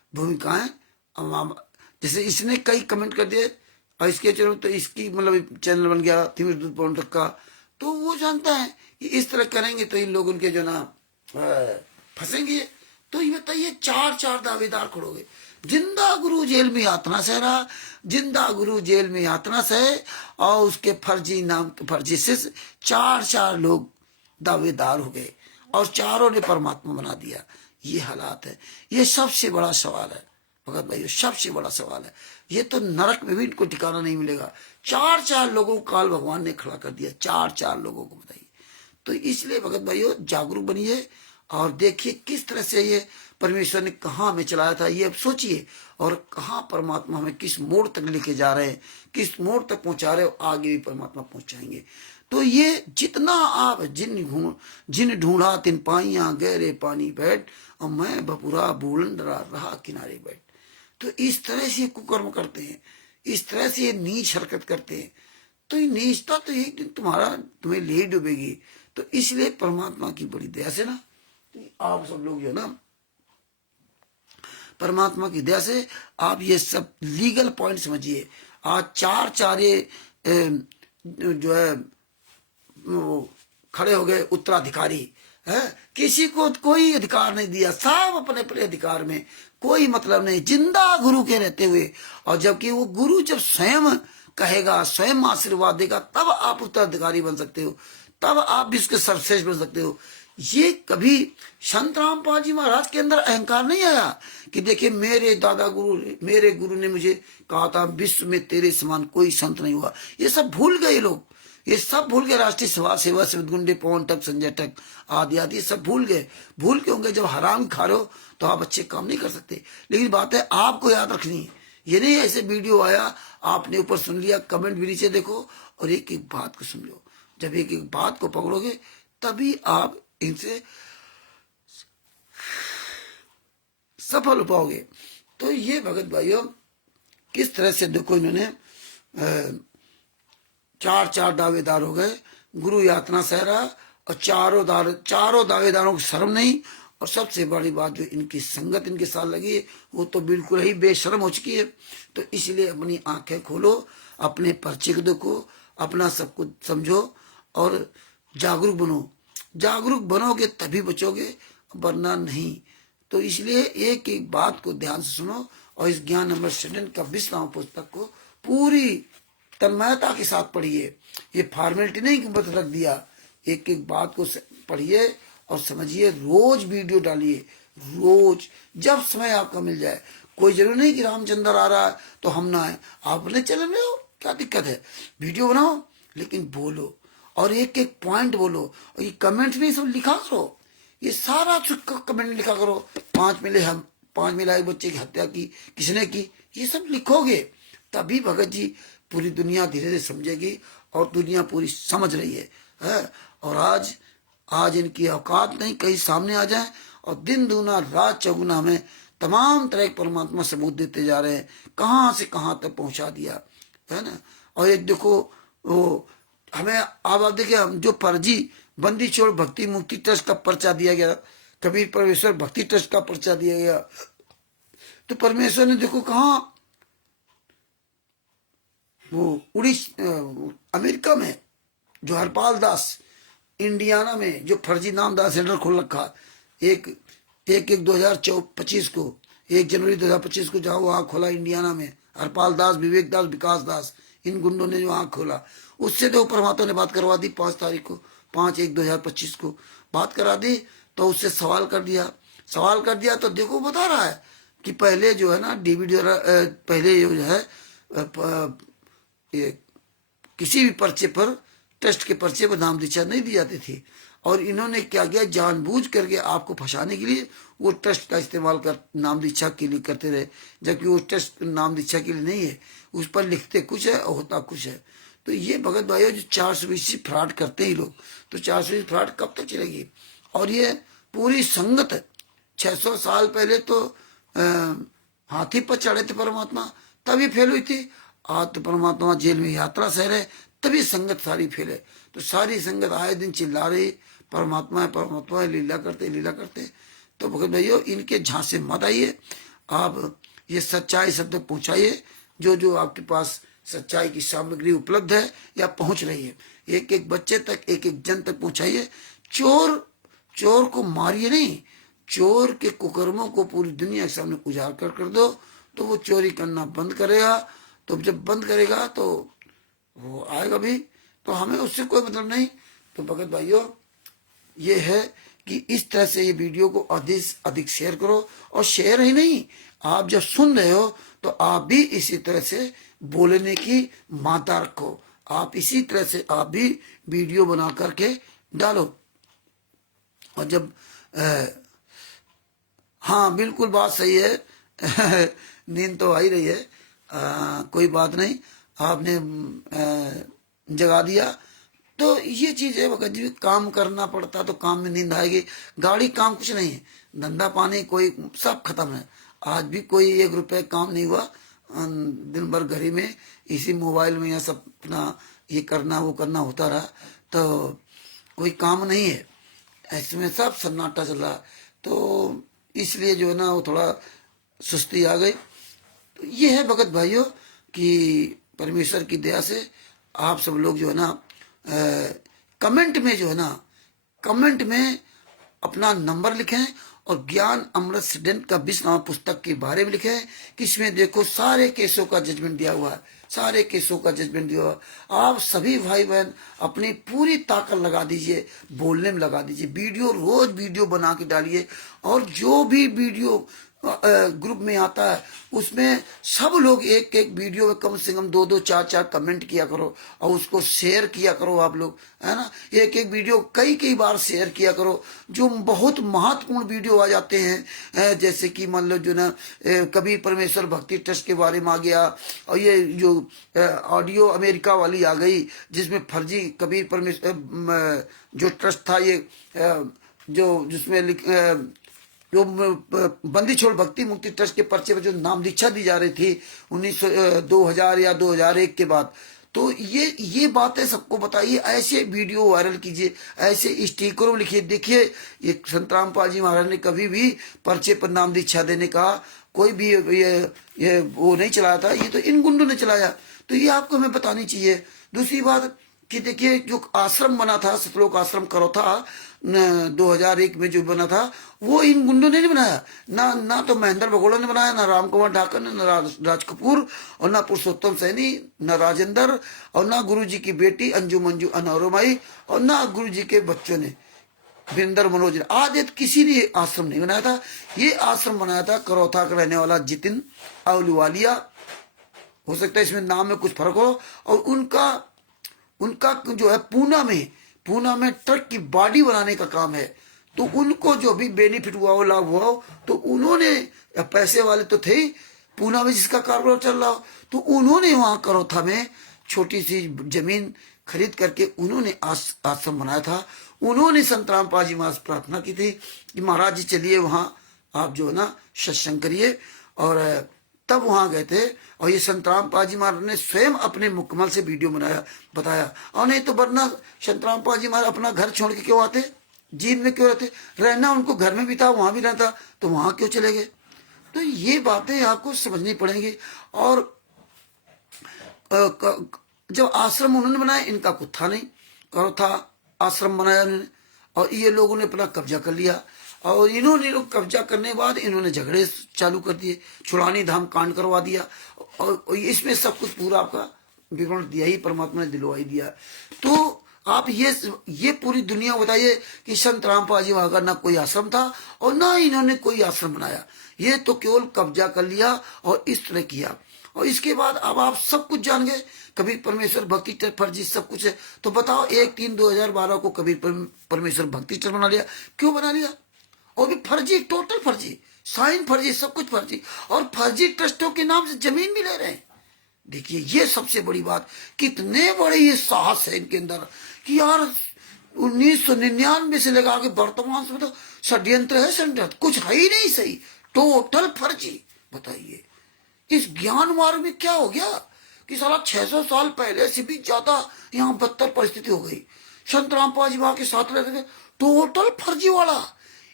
भूमिकाएं। जैसे इसने कई कमेंट कर दिए और इसके चलो तो इसकी मतलब चैनल बन गया थिमिर दूध पौन तक का, तो वो जानता है कि इस तरह करेंगे तो इन लोग उनके जो ना फंसेंगे। तो ये बताइए, चार चार दावेदार खड़ोगे, जिंदा गुरु जेल में यातना सह रहा, जिंदा गुरु जेल में यातना सहे, और उसके फर्जी नाम फर्जी शिष्य चार चार लोग दावेदार हो गए और चारों ने परमात्मा बना दिया। ये हालात है। ये सबसे बड़ा सवाल है भगत भाई, सबसे बड़ा सवाल है। ये तो नरक में भी इनको ठिकाना नहीं मिलेगा। चार चार लोगों को काल भगवान ने खड़ा कर दिया, चार चार लोगों को, बताइए। तो इसलिए भगत भाइयों जागरूक बनिए और देखिए किस तरह से ये परमेश्वर ने कहाँ हमें चलाया था, ये अब सोचिए, और कहाँ परमात्मा हमें किस मोड़ तक लेके जा रहे हैं, किस मोड़ तक पहुंचा रहे हो, आगे भी परमात्मा पहुंचाएंगे। तो ये जितना आप जिन ढूंढा तिन पाइया गहरे पानी बैठ, और मैं बपुरा बुलंद रहा किनारे बैठ। तो इस तरह से कुकर्म करते हैं, इस तरह से ये नीच हरकत करते हैं। तो ये नीचता तो एक दिन तुम्हें ले डूबेगी। तो इसलिए परमात्मा की बड़ी दया से ना, आप सब लोग जो ना परमात्मा की दया से आप ये सब लीगल पॉइंट समझिए। आज चार चार ये जो है वो खड़े हो गए उत्तराधिकारी है, किसी को कोई अधिकार नहीं दिया, सब अपने अपने अधिकार में, कोई मतलब नहीं, जिंदा गुरु के रहते हुए। और जबकि वो गुरु जब स्वयं कहेगा, स्वयं आशीर्वाद देगा, तब आप उत्तराधिकारी बन सकते हो, तब आप भी उसके सर्वश्रेष्ठ बन सकते हो। ये कभी संत रामपाल जी महाराज के अंदर अहंकार नहीं आया कि देखिए मेरे दादा गुरु, मेरे गुरु ने मुझे कहा था विश्व में तेरे समान कोई संत नहीं हुआ। ये सब भूल गए लोग, ये सब भूल गए। राष्ट्रीय समाज सेवा से गुंडे पवन तक संजय तक आदि आदि सब भूल गए। भूल के होंगे जब हराम खा रहे हो तो आप अच्छे काम नहीं कर सकते। लेकिन बात है आपको याद रखनी है, ये नहीं ऐसे वीडियो आया आपने ऊपर सुन लिया, कमेंट भी नीचे देखो और एक एक बात को सुन लो। जब एक एक बात को पकड़ोगे तभी आप इनसे सफल हो पाओगे। तो ये भगत भाइयों किस तरह से देखो, इन्होंने चार चार दावेदार हो गए, गुरु यातना सह रहा, और चारों दावेदारों को शर्म नहीं। और सबसे बड़ी बात जो इनकी संगत इनके साथ लगी है वो तो बिल्कुल ही बेशर्म हो चुकी है। तो इसलिए अपनी आंखें खोलो, अपने पर्चे को देखो, अपना सब कुछ समझो और जागरूक बनो। जागरूक बनोगे तभी बचोगे, वरना नहीं। तो इसलिए एक एक बात को ध्यान से सुनो और इस ज्ञान नंबर स्टूडेंट का 20 पुस्तक को पूरी तन्मयता के साथ पढ़िए। ये फॉर्मेलिटी नहीं कि बस रख दिया, एक एक बात को पढ़िए और समझिए। रोज वीडियो डालिए, रोज जब समय आपका मिल जाए। कोई जरूरी नहीं कि रामचंद्र आ रहा है तो हम ना आए, आप अपने चैनल में हो, क्या दिक्कत है, वीडियो बनाओ लेकिन बोलो और एक एक पॉइंट बोलो। और ये कमेंट में सब लिखा करो, ये सारा कमेंट लिखा करो। 5 मिला बच्चे की हत्या की किसने की, ये सब लिखोगे तभी भगत जी पूरी दुनिया धीरे धीरे समझेगी और दुनिया पूरी समझ रही है। और आज इनकी औकात नहीं कहीं सामने आ जाए और दिन दूना रात चौगुना हमें तमाम तरह के परमात्मा सबूत देते जा रहे हैं, कहाँ से कहाँ तक पहुंचा दिया है ना। और एक देखो वो हमें आप देखिए, हम जो फर्जी बंदी छोड़ भक्ति मुक्ति ट्रस्ट का पर्चा दिया गया, कबीर परमेश्वर भक्ति ट्रस्ट का पर्चा दिया गया, तो परमेश्वर ने देखो कहाँ वो अमेरिका में जो हरपाल दास, इंडियाना में जो फर्जी नाम दास सेंटर खोल रखा, एक 2025 को 1 जनवरी 2025 को जहाँ वहाँ खोला इंडियाना में, हरपाल दास, विवेक दास, विकास दास, इन गुंडों ने जो वहाँ खोला, उससे तो परमात्मा ने बात करवा दी 5 तारीख को, 5/1/2025 को बात करा दी। तो उससे सवाल कर दिया तो देखो बता रहा है कि पहले जो है ना डीवीडी पहले जो है किसी भी पर्चे पर, टेस्ट के पर्चे पर नाम दीक्षा नहीं दी जाती थी। और इन्होंने क्या किया, जानबूझ करके आपको फंसाने के लिए वो टेस्ट का इस्तेमाल कर नाम दीक्षा के लिए करते रहे, जबकि वो टेस्ट नाम दीक्षा के लिए नहीं है, उस पर लिखते कुछ है और होता कुछ है। तो ये भगत भाइयों जो 420 फ्रॉड करते हैं लोग, तो 420 फ्रॉड कब तक चलेगी। और ये पूरी संगत 600 साल पहले तो हाथी पर चढ़े थे परमात्मा, तभी फेल हुई थी। आज तो परमात्मा जेल में यात्रा सह रहे, तभी संगत सारी फेले। तो सारी संगत आए दिन चिल्ला रही परमात्मा है, परमात्मा है, लीला करते। तो भगत भाइयों इनके झांसे मत आइए, आप ये सच्चाई सब तक पहुंचाइए, जो जो आपके पास सच्चाई की सामग्री उपलब्ध है या पहुंच रही है, एक एक बच्चे तक, एक एक जन तक पहुंचाइए। चोर चोर को मारिए नहीं, चोर के कुकर्मों को पूरी दुनिया के सामने उजागर कर दो, तो वो चोरी करना बंद करेगा। तो जब बंद करेगा तो वो आएगा भी, तो हमें उससे कोई मतलब नहीं। तो भगत भाइयों, ये है कि इस तरह से ये वीडियो को अधिक से अधिक शेयर करो, और शेयर ही नहीं, आप जब सुन रहे हो तो आप भी इसी तरह से बोलने की मात्रा रखो, आप इसी तरह से आप भी वीडियो बना करके डालो। और जब हाँ बिल्कुल बात सही है नींद तो आ ही रही है, कोई बात नहीं, आपने जगा दिया। तो ये चीज है भगत जी, काम करना पड़ता तो काम में नींद आएगी, गाड़ी काम कुछ नहीं है, धंधा पानी कोई सब खत्म है। आज भी कोई 1 रुपए काम नहीं हुआ, दिन भर घर ही में इसी मोबाइल में या सब अपना ये करना वो करना होता रहा, तो कोई काम नहीं है, इसमें सब सन्नाटा चल रहा। तो इसलिए जो है ना वो थोड़ा सुस्ती आ गई। तो ये है भगत भाइयों कि परमेश्वर की दया से आप सब लोग जो है ना कमेंट में जो है ना, कमेंट में अपना नंबर लिखें और ज्ञान अमृत सिद्धांत का 20 नामा पुस्तक के बारे में लिखें कि इसमें देखो सारे केसों का जजमेंट दिया हुआ है, सारे केसों का जजमेंट दिया हुआ है। आप सभी भाई बहन अपनी पूरी ताकत लगा दीजिए, बोलने में लगा दीजिए, वीडियो रोज वीडियो बना के डालिए, और जो भी वीडियो ग्रुप में आता है उसमें सब लोग एक एक वीडियो में कम से कम 2-2 4-4 कमेंट किया करो, और उसको शेयर किया करो आप लोग, है ना। एक एक वीडियो कई कई बार शेयर किया करो। जो बहुत महत्वपूर्ण वीडियो आ जाते हैं, जैसे कि मान लो जो ना कबीर परमेश्वर भक्ति ट्रस्ट के बारे में आ गया, और ये जो ऑडियो अमेरिका वाली आ गई जिसमें फर्जी कबीर परमेश्वर जो ट्रस्ट था, ये जो जिसमें जो बंदी छोड़ भक्ति मुक्ति ट्रस्ट के पर्चे पर जो नाम दीक्षा दी जा रही थी 2000 या 2001 के बाद, तो ये बातें सबको बताइए, ऐसे वीडियो वायरल कीजिए, ऐसे स्टिकरों में लिखिए। देखिए ये संत रामपाल जी महाराज ने कभी भी पर्चे पर नाम दीक्षा देने का कोई भी ये वो नहीं चलाया था, ये तो इन गुंडों ने चलाया। तो ये आपको हमें बतानी चाहिए। दूसरी बात कि देखिए जो आश्रम बना था, सतलोक आश्रम करो था 2001 में जो बना था, वो इन गुंडों ने नहीं बनाया, ना तो महेंद्र भगोड़ा ने बनाया, ना राम कुमार ठाकर ने, ना राज कपूर, और ना पुरुषोत्तम सैनी, ना राजेंद्र, और ना गुरु जी की बेटी अंजू मंजू अनौरमाई, और ना गुरु जी के बच्चों ने वीरेंद्र मनोज ने, आज किसी ने आश्रम नहीं बनाया था। ये आश्रम बनाया था करौथा का रहने वाला जितिन अहलूवालिया, हो सकता है इसमें नाम में कुछ फर्क हो, और उनका जो है पूना में ट्रक की बॉडी बनाने का काम है। तो उनको जो भी बेनिफिट हुआ हो, लाभ हुआ हो, तो उन्होंने, पैसे वाले तो थे पूना में जिसका कारोबार चल रहा हो, तो उन्होंने वहां करौथा में छोटी सी जमीन खरीद करके उन्होंने आश्रम बनाया था। उन्होंने संत रामपाल जी महाराज प्रार्थना की थी कि महाराज जी चलिए वहां आप जो है ना सत्संग करिए, और तब वहां गए थे। और ये संत रामपाल जी महाराज ने स्वयं अपने मुकम्मल से वीडियो बताया। और नहीं तो वरना संत रामपाल जी महाराज अपना घर छोड़ के क्यों आते, जींद में क्यों रहते, रहना उनको घर में भी था, वहां भी रहता, तो वहां क्यों चले गए। तो ये बातें आपको समझनी पड़ेंगी। और जब आश्रम उन्होंने बनाया, इनका कुछ था नहीं, करो था आश्रम बनाया उन्होंने, और ये लोगों ने अपना कब्जा कर लिया। और इन्होंने लोग कब्जा करने के बाद इन्होंने झगड़े चालू कर दिए, छुड़ानी धाम कांड करवा दिया, और इसमें सब कुछ पूरा आपका विवरण दिया ही, परमात्मा ने दिलवाई दिया। तो आप ये पूरी दुनिया बताइए कि संत रामपाल जी वहां का ना कोई आश्रम था और ना इन्होंने कोई आश्रम बनाया, ये तो केवल कब्जा कर लिया और इस तरह किया। और इसके बाद अब आप सब कुछ जान गए, कबीर परमेश्वर भक्ति टीचर फर्जी सब कुछ है। तो बताओ 1/3/2012 को कबीर परमेश्वर भक्ति टीचर बना लिया, क्यों बना लिया? और भी फर्जी, टोटल फर्जी, साइन फर्जी, सब कुछ फर्जी, और फर्जी ट्रस्टों के नाम से जमीन भी ले रहे हैं। देखिए ये सबसे बड़ी बात, कितने बड़े ये साहस है इनके अंदर कि यार 1999 से लगा के वर्तमान में तो षड्यंत्र है, षड्यंत्र कुछ है ही नहीं सही, टोटल फर्जी। बताइए इस ज्ञान मार्ग में क्या हो गया कि साला 600 साल पहले से भी ज्यादा यहाँ बदतर परिस्थिति हो गई। संत रामपाल जी वहां के साथ रहते थे, टोटल फर्जी वाला।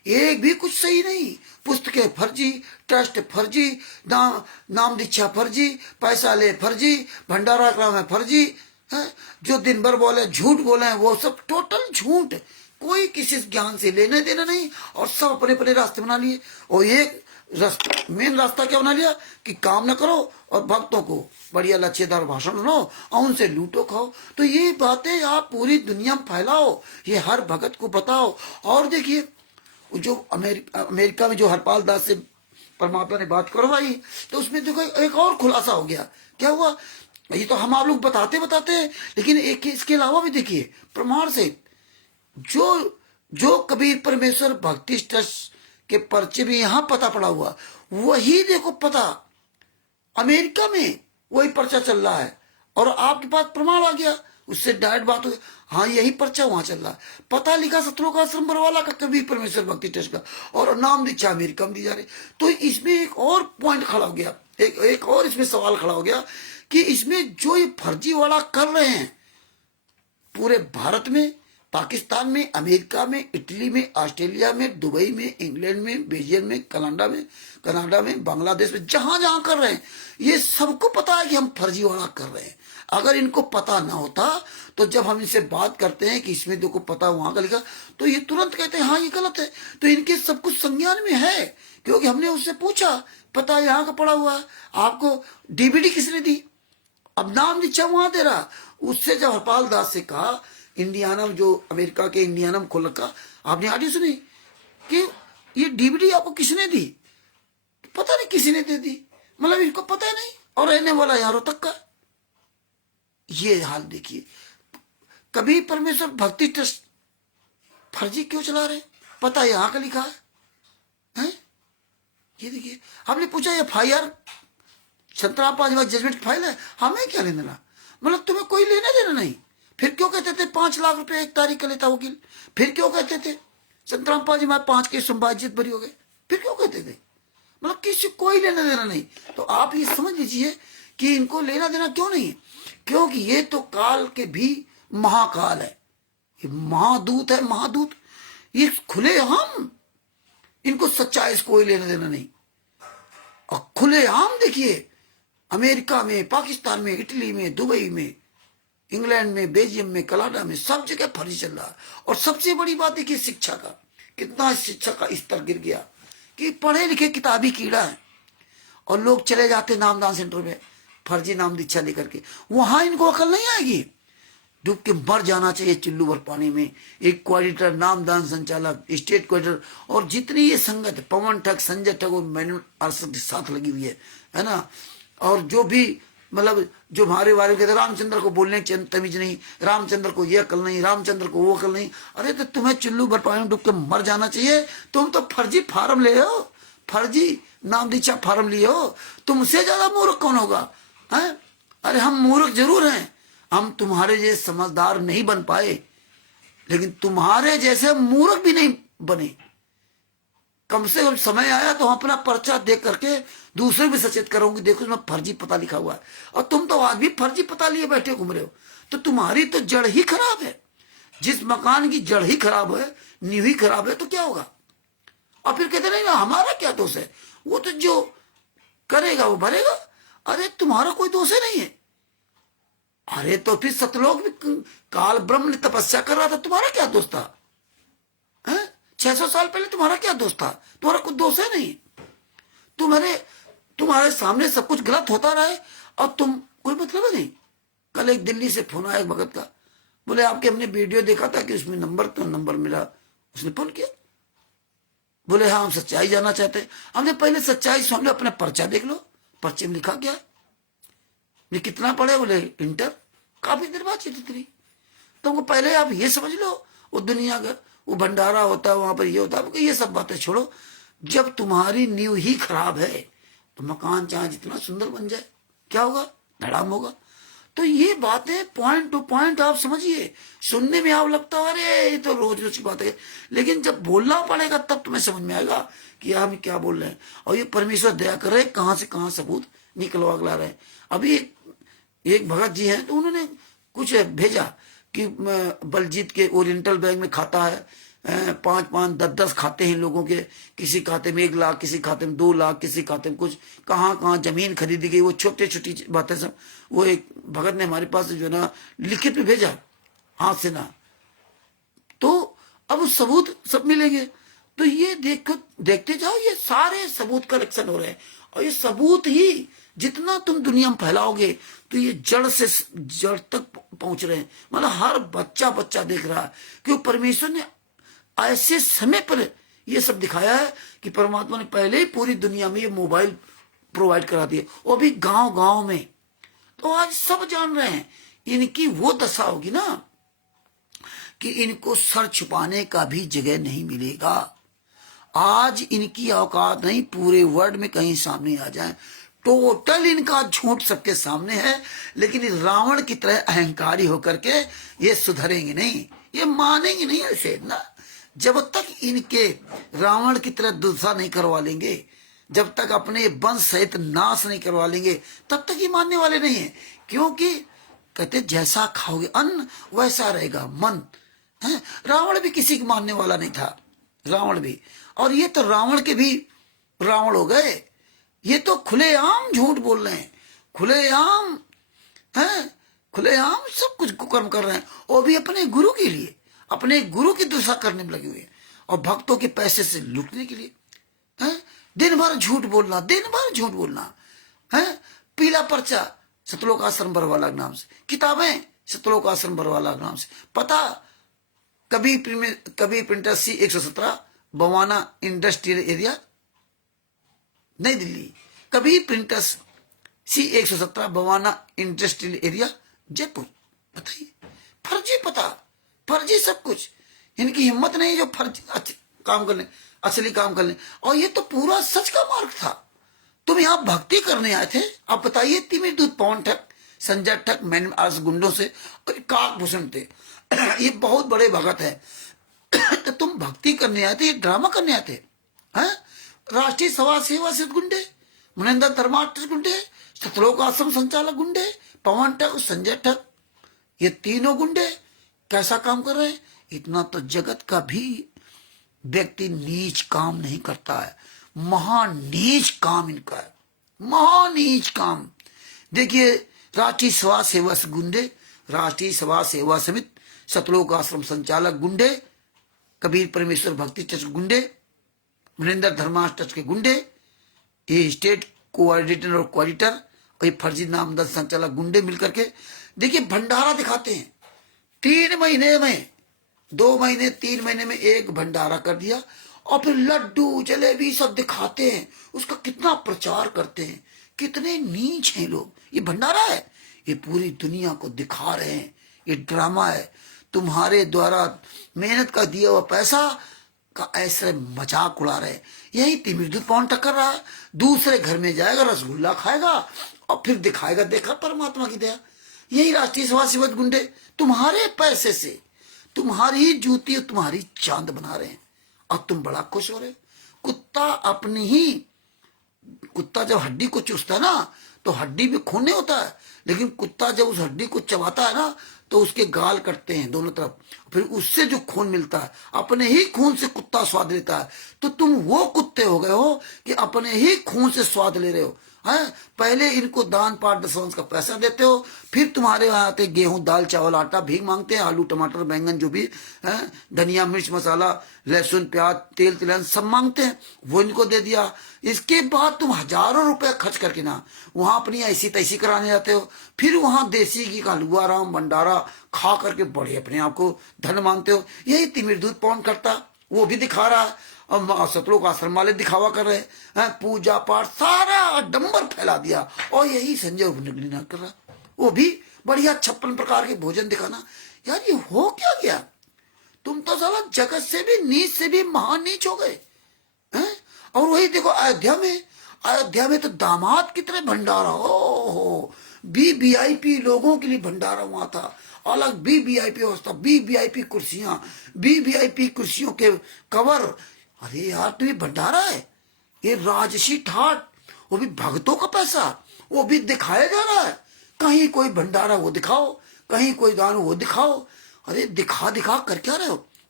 एक भी कुछ सही नहीं। पुस्तकें फर्जी, ट्रस्ट फर्जी, नाम दीक्षा फर्जी, पैसा ले फर्जी, भंडारा करावे फर्जी है। जो दिन भर बोले झूठ बोले वो सब टोटल झूठ। कोई किसी ज्ञान से लेने देना नहीं और सब अपने अपने रास्ते बना लिए। और एक रास्ता, मेन रास्ता क्या बना लिया कि काम न करो और भक्तों को बढ़िया लच्छेदार भाषण सुनो और उनसे लूटो खाओ। तो ये बातें आप पूरी दुनिया में फैलाओ, ये हर भगत को बताओ। और देखिए जो अमेरिका में जो हरपाल दास से परमात्मा ने बात करवाई, तो उसमें देखो एक और खुलासा हो गया। क्या हुआ? ये तो हम आप लोग बताते बताते हैं, लेकिन एक इसके अलावा भी देखिए प्रमाण से जो जो कबीर परमेश्वर भक्ति ट्रस्ट के पर्चे में यहां पता पड़ा हुआ, वही देखो पता अमेरिका में वही पर्चा चल रहा है। और आपके पास प्रमाण आ गया, उससे डायरेक्ट बात हो गई, हाँ यही पर्चा वहां चल रहा है। पता लिखा सत्रों का आश्रम बरवाला का कबीर परमेश्वर भक्ति ट्रस्ट का, और नाम दीक्षा अमेरिका में दी जा रही। तो इसमें एक और पॉइंट खड़ा हो गया, एक और इसमें सवाल खड़ा हो गया कि इसमें जो ये फर्जीवाड़ा कर रहे हैं पूरे भारत में, पाकिस्तान में, अमेरिका में, इटली में, ऑस्ट्रेलिया में, दुबई में, इंग्लैंड में, बेल्जियम में, कनाडा में, बांग्लादेश में, जहां जहां कर रहे हैं, ये सबको पता है कि हम फर्जीवाड़ा कर रहे हैं। अगर इनको पता ना होता तो जब हम इनसे बात करते हैं कि इसमें देखो पता वहां का लिखा, तो ये तुरंत कहते हैं हाँ ये गलत है। तो इनके सब कुछ संज्ञान में है, क्योंकि हमने उससे पूछा पता यहाँ का पड़ा हुआ है, आपको डीवीडी किसने दी? अब नाम दीक्षा वहां दे रहा। उससे जब हरपाल दास से कहा, इंडियाना में, जो अमेरिका के इंडियाना में खोल रखा, आपने ऑडियो सुनी कि ये डीवीडी आपको किसने दी? पता नहीं किसी ने दे दी, मतलब इनको पता नहीं, और रहने वाला यारों तक का। ये हाल देखिए, कभी परमेश्वर भक्ति ट्रस्ट फर्जी क्यों चला रहे? पता यहाँ का लिखा है? ये देखिए, हमने पूछा FIR संतराम जजमेंट फाइल है, हमें क्या लेना देना, मतलब तुम्हें कोई लेना देना नहीं। फिर क्यों कहते थे 5 लाख रुपए एक तारीख का लेता वकील? फिर क्यों कहते थे संतराम 5 केस संभाजित बरी हो गए? फिर क्यों कहते थे? मतलब किसी कोई लेना देना नहीं। तो आप ये समझ लीजिए कि इनको लेना देना क्यों नहीं है, क्योंकि ये तो काल के भी महाकाल है, ये महादूत है, महादूत। ये खुले हम, इनको सच्चाई से कोई लेना देना नहीं। और खुले आम देखिए, अमेरिका में, पाकिस्तान में, इटली में, दुबई में, इंग्लैंड में, बेल्जियम में, कनाडा में, सब जगह फर्जी चल रहा है। और सबसे बड़ी बात देखिए शिक्षा का, कितना शिक्षा का स्तर गिर गया कि पढ़े लिखे किताबी कीड़ा है, और लोग चले जाते नामदान सेंटर में फर्जी नाम दीक्षा लेकर के। वहां इनको अकल नहीं आएगी, डूब के मर जाना चाहिए चुल्लू भर पानी में। एक कोऑर्डिनेटर, नामदान संचालक, स्टेट कोऑर्डिनेटर, और जितनी ये संगत, पवन ठग, संजय ठग और मैनुअल अरशद के साथ लगी हुई है ना। और जो भी मतलब जो हमारे बारे में रामचंद्र को बोलने की तमीज नहीं, रामचंद्र को ये अकल नहीं, रामचंद्र को वो अकल नहीं। अरे तो तुम्हें चुल्लू भर पानी में डूब के मर जाना चाहिए। तुम तो फर्जी फार्म ले हो, फर्जी नाम दीक्षा फार्म लिए हो। तुमसे ज्यादा मूर्ख कौन होगा? है? अरे हम मूर्ख जरूर हैं, हम तुम्हारे जैसे समझदार नहीं बन पाए, लेकिन तुम्हारे जैसे मूर्ख भी नहीं बने। कम से कम समय आया तो हम अपना पर्चा देख करके दूसरे भी सचेत करोगे, देखो इसमें फर्जी पता लिखा हुआ है। और तुम तो आज भी फर्जी पता लिए बैठे घूम रहे हो। तो तुम्हारी तो जड़ ही खराब है। जिस मकान की जड़ ही खराब है, नींव ही खराब है, तो क्या होगा? और फिर कहते नहीं ना हमारा क्या दोष है, वो तो जो करेगा वो भरेगा। अरे तुम्हारा कोई दोष ही नहीं है। अरे तो फिर सतलोक में काल ब्रह्म ने तपस्या कर रहा था, तुम्हारा क्या दोष था? 600 साल पहले तुम्हारा क्या दोष था? तुम्हारा कुछ दोष है नहीं। तुम्हारे सामने सब कुछ गलत होता रहे और तुम कोई मतलब है नहीं। कल एक दिल्ली से फोन आया एक भगत का, बोले आपके हमने वीडियो देखा था कि उसमें नंबर मिला, उसने फोन किया। बोले हाँ हम सच्चाई जानना चाहते हैं। हमने पहले सच्चाई सुन लो, अपना पर्चा देख लो, पर्चे में लिखा क्या? ये कितना पढ़े? बोले इंटर। काफी देर बाद चिट्ठी थी। तुमको पहले आप ये समझ लो, वो दुनिया का वो भंडारा होता है, वहां पर ये होता है, ये सब बातें छोड़ो। जब तुम्हारी नींव ही खराब है तो मकान चाहे जितना सुंदर बन जाए क्या होगा? धड़ाम होगा। तो ये बातें पॉइंट टू पॉइंट आप समझिए। सुनने में आप लगता है अरे ये तो रोज रोज की बात है, लेकिन जब बोलना पड़ेगा तब तुम्हें समझ में आएगा कि हम क्या बोल रहे हैं। और ये परमेश्वर दया कर रहे, कहां से कहां सबूत निकलवा ला रहे हैं। अभी एक भगत जी हैं, तो उन्होंने कुछ भेजा कि बलजीत के ओरिएंटल बैंक में खाता है, 5 5 10 10 खाते हैं लोगों के, किसी खाते में 1 लाख, किसी खाते में 2 लाख, किसी खाते में कुछ, कहाँ कहाँ जमीन खरीदी गई, वो छोटे छोटी बातें सब। वो एक भगत ने हमारे पास जो ना लिखित में भेजा, हाथ से ना, तो अब सबूत सब मिलेंगे। तो ये देखते जाओ, ये सारे सबूत कलेक्शन हो रहे हैं, और ये सबूत ही जितना तुम दुनिया में फैलाओगे तो ये जड़ से जड़ तक पहुंच रहे हैं। मतलब हर बच्चा बच्चा देख रहा है कि परमेश्वर ने ऐसे समय पर ये सब दिखाया है कि परमात्मा ने पहले ही पूरी दुनिया में ये मोबाइल प्रोवाइड करा दिए, वो भी गांव गांव में। तो आज सब जान रहे हैं। इनकी वो दशा होगी ना कि इनको सर छुपाने का भी जगह नहीं मिलेगा। आज इनकी औकात नहीं पूरे वर्ल्ड में कहीं सामने आ जाए। टोटल इनका झूठ सबके सामने है, लेकिन रावण की तरह अहंकारी होकर के ये सुधरेंगे नहीं, ये मानेंगे नहीं ऐसे ना। जब तक इनके रावण की तरह दुर्दशा नहीं करवा लेंगे, जब तक अपने वंश सहित नाश नहीं करवा लेंगे, तब तक ये मानने वाले नहीं है। क्योंकि कहते जैसा खाओगे अन्न वैसा रहेगा मन है। रावण भी किसी को मानने वाला नहीं था, रावण भी। और ये तो रावण के भी रावण हो गए। ये तो खुलेआम झूठ बोल रहे हैं, खुलेआम है, खुलेआम सब कुछ कुकर्म कर रहे हैं, वो भी अपने गुरु के लिए, अपने गुरु की दुर्दशा करने में लगे हुए हैं, और भक्तों के पैसे से लूटने के लिए है। दिन भर झूठ बोलना, दिन भर झूठ बोलना है। पीला पर्चा सतलोक आश्रम बरवाला के नाम से, किताबें सतलोक आश्रम बरवाला के नाम से, पता कभी printer C 117 Bawana industrial area नई दिल्ली, कभी printers C 117 Bawana industrial area Jaipur. बताइए, फर्जी पता, फर्जी सब कुछ। इनकी हिम्मत नहीं जो फर्जी काम कर ले, असली काम कर ले। और ये तो पूरा सच का मार्ग था। तुम यहाँ भक्ति करने आए थे। आप बताइए, तिमिर दूत पवन ठग, संजय ठग, मैन आज गुंडों से काकभूषण थे, ये बहुत बड़े भगत है। तो तुम भक्ति करने आए थे, ये ड्रामा करने आए थे हैं? राष्ट्रीय सभा सेवा से गुंडे, मनेंद्र धर्माष्ट्र गुंडे, सतलोक आश्रम संचालक गुंडे, पवन ठग, संजय ठग, ये तीनों गुंडे कैसा काम कर रहे हैं? इतना तो जगत का भी व्यक्ति नीच काम नहीं करता है। महानीच काम इनका है, महानीच काम। देखिए, राष्ट्रीय सभा सेवा से गुंडे, राष्ट्रीय सभा सेवा समिति, सतलोक आश्रम संचालक गुंडे, कबीर परमेश्वर भक्ति ट्रस्ट गुंडे, मनेंद्र धर्माश ट्रस्ट के गुंडे, ये स्टेट कोऑर्डिनेटर और कोऑर्डिनेटर और ये फर्जी नामजद संचालक गुंडे मिलकर के देखिए भंडारा दिखाते हैं। 3 महीने में, 2 महीने 3 महीने में एक भंडारा कर दिया, और फिर लड्डू जलेबी सब दिखाते हैं, उसका कितना प्रचार करते हैं। कितने नीच हैं लोग। ये भंडारा है, ये पूरी दुनिया को दिखा रहे हैं, ये ड्रामा है। तुम्हारे द्वारा मेहनत का दिया हुआ पैसा का ऐसे मजाक उड़ा रहे। यही तिमिर दूत पवन ठग कर रहा है। दूसरे घर में जाएगा, रसगुल्ला खाएगा और फिर दिखाएगा देखा परमात्मा की दया। यही राष्ट्रीय सभा सेवक गुंडे तुम्हारे पैसे से तुम्हारी जूती और तुम्हारी चांद बना रहे हैं, और तुम बड़ा खुश हो रहे हो। कुत्ता जब हड्डी को चूसता है ना, तो हड्डी में खून नहीं होता है, लेकिन कुत्ता जब उस हड्डी को चबाता है ना, तो उसके गाल कटते हैं दोनों तरफ, फिर उससे जो खून मिलता है, अपने ही खून से कुत्ता स्वाद लेता है। तो तुम वो कुत्ते हो गए हो कि अपने ही खून से स्वाद ले रहे हो। है, पहले इनको दान पाठ दशवंश का पैसा देते हो, फिर तुम्हारे यहाँ आते गेहूं दाल चावल आटा भीख मांगते हैं, आलू टमाटर बैंगन जो भी है, धनिया मिर्च मसाला लहसुन प्याज तेल तिलहन सब मांगते हैं, वो इनको दे दिया। इसके बाद तुम हजारों रुपए खर्च करके ना वहां अपनी ऐसी तैसी कराने जाते हो, फिर वहां देसी घी का हलवा राम भंडारा खा करके बड़े अपने आप को धन मानते हो। यही तिमिर दूत पवन करता, वो भी दिखा रहा है, और सतलोक आश्रम वाले दिखावा कर रहे हैं, पूजा पाठ सारा डंबर फैला दिया। और यही संजय उपनिगली कर रहा, वो भी बढ़िया 56 प्रकार के भोजन दिखाना। यार ये हो क्या गया? तुम तो साला जगत से भी नीच से भी महान नीच हो गए हैं। और वही देखो अयोध्या में तो दामाद की तरह भंडारा, ओ VIP लोगों के लिए भंडारा हुआ था, अलग VIP व्यवस्था, VIP कुर्सियां, VIP कुर्सियों के कवर। अरे यार, तो ये भंडारा है, ये राजसी ठाट, वो भी भक्तों का पैसा, वो भी दिखाया जा रहा है। कहीं कोई भंडारा वो दिखाओ, कहीं कोई दान वो दिखाओ। अरे दिखा दिखा कर क्या रहे हो?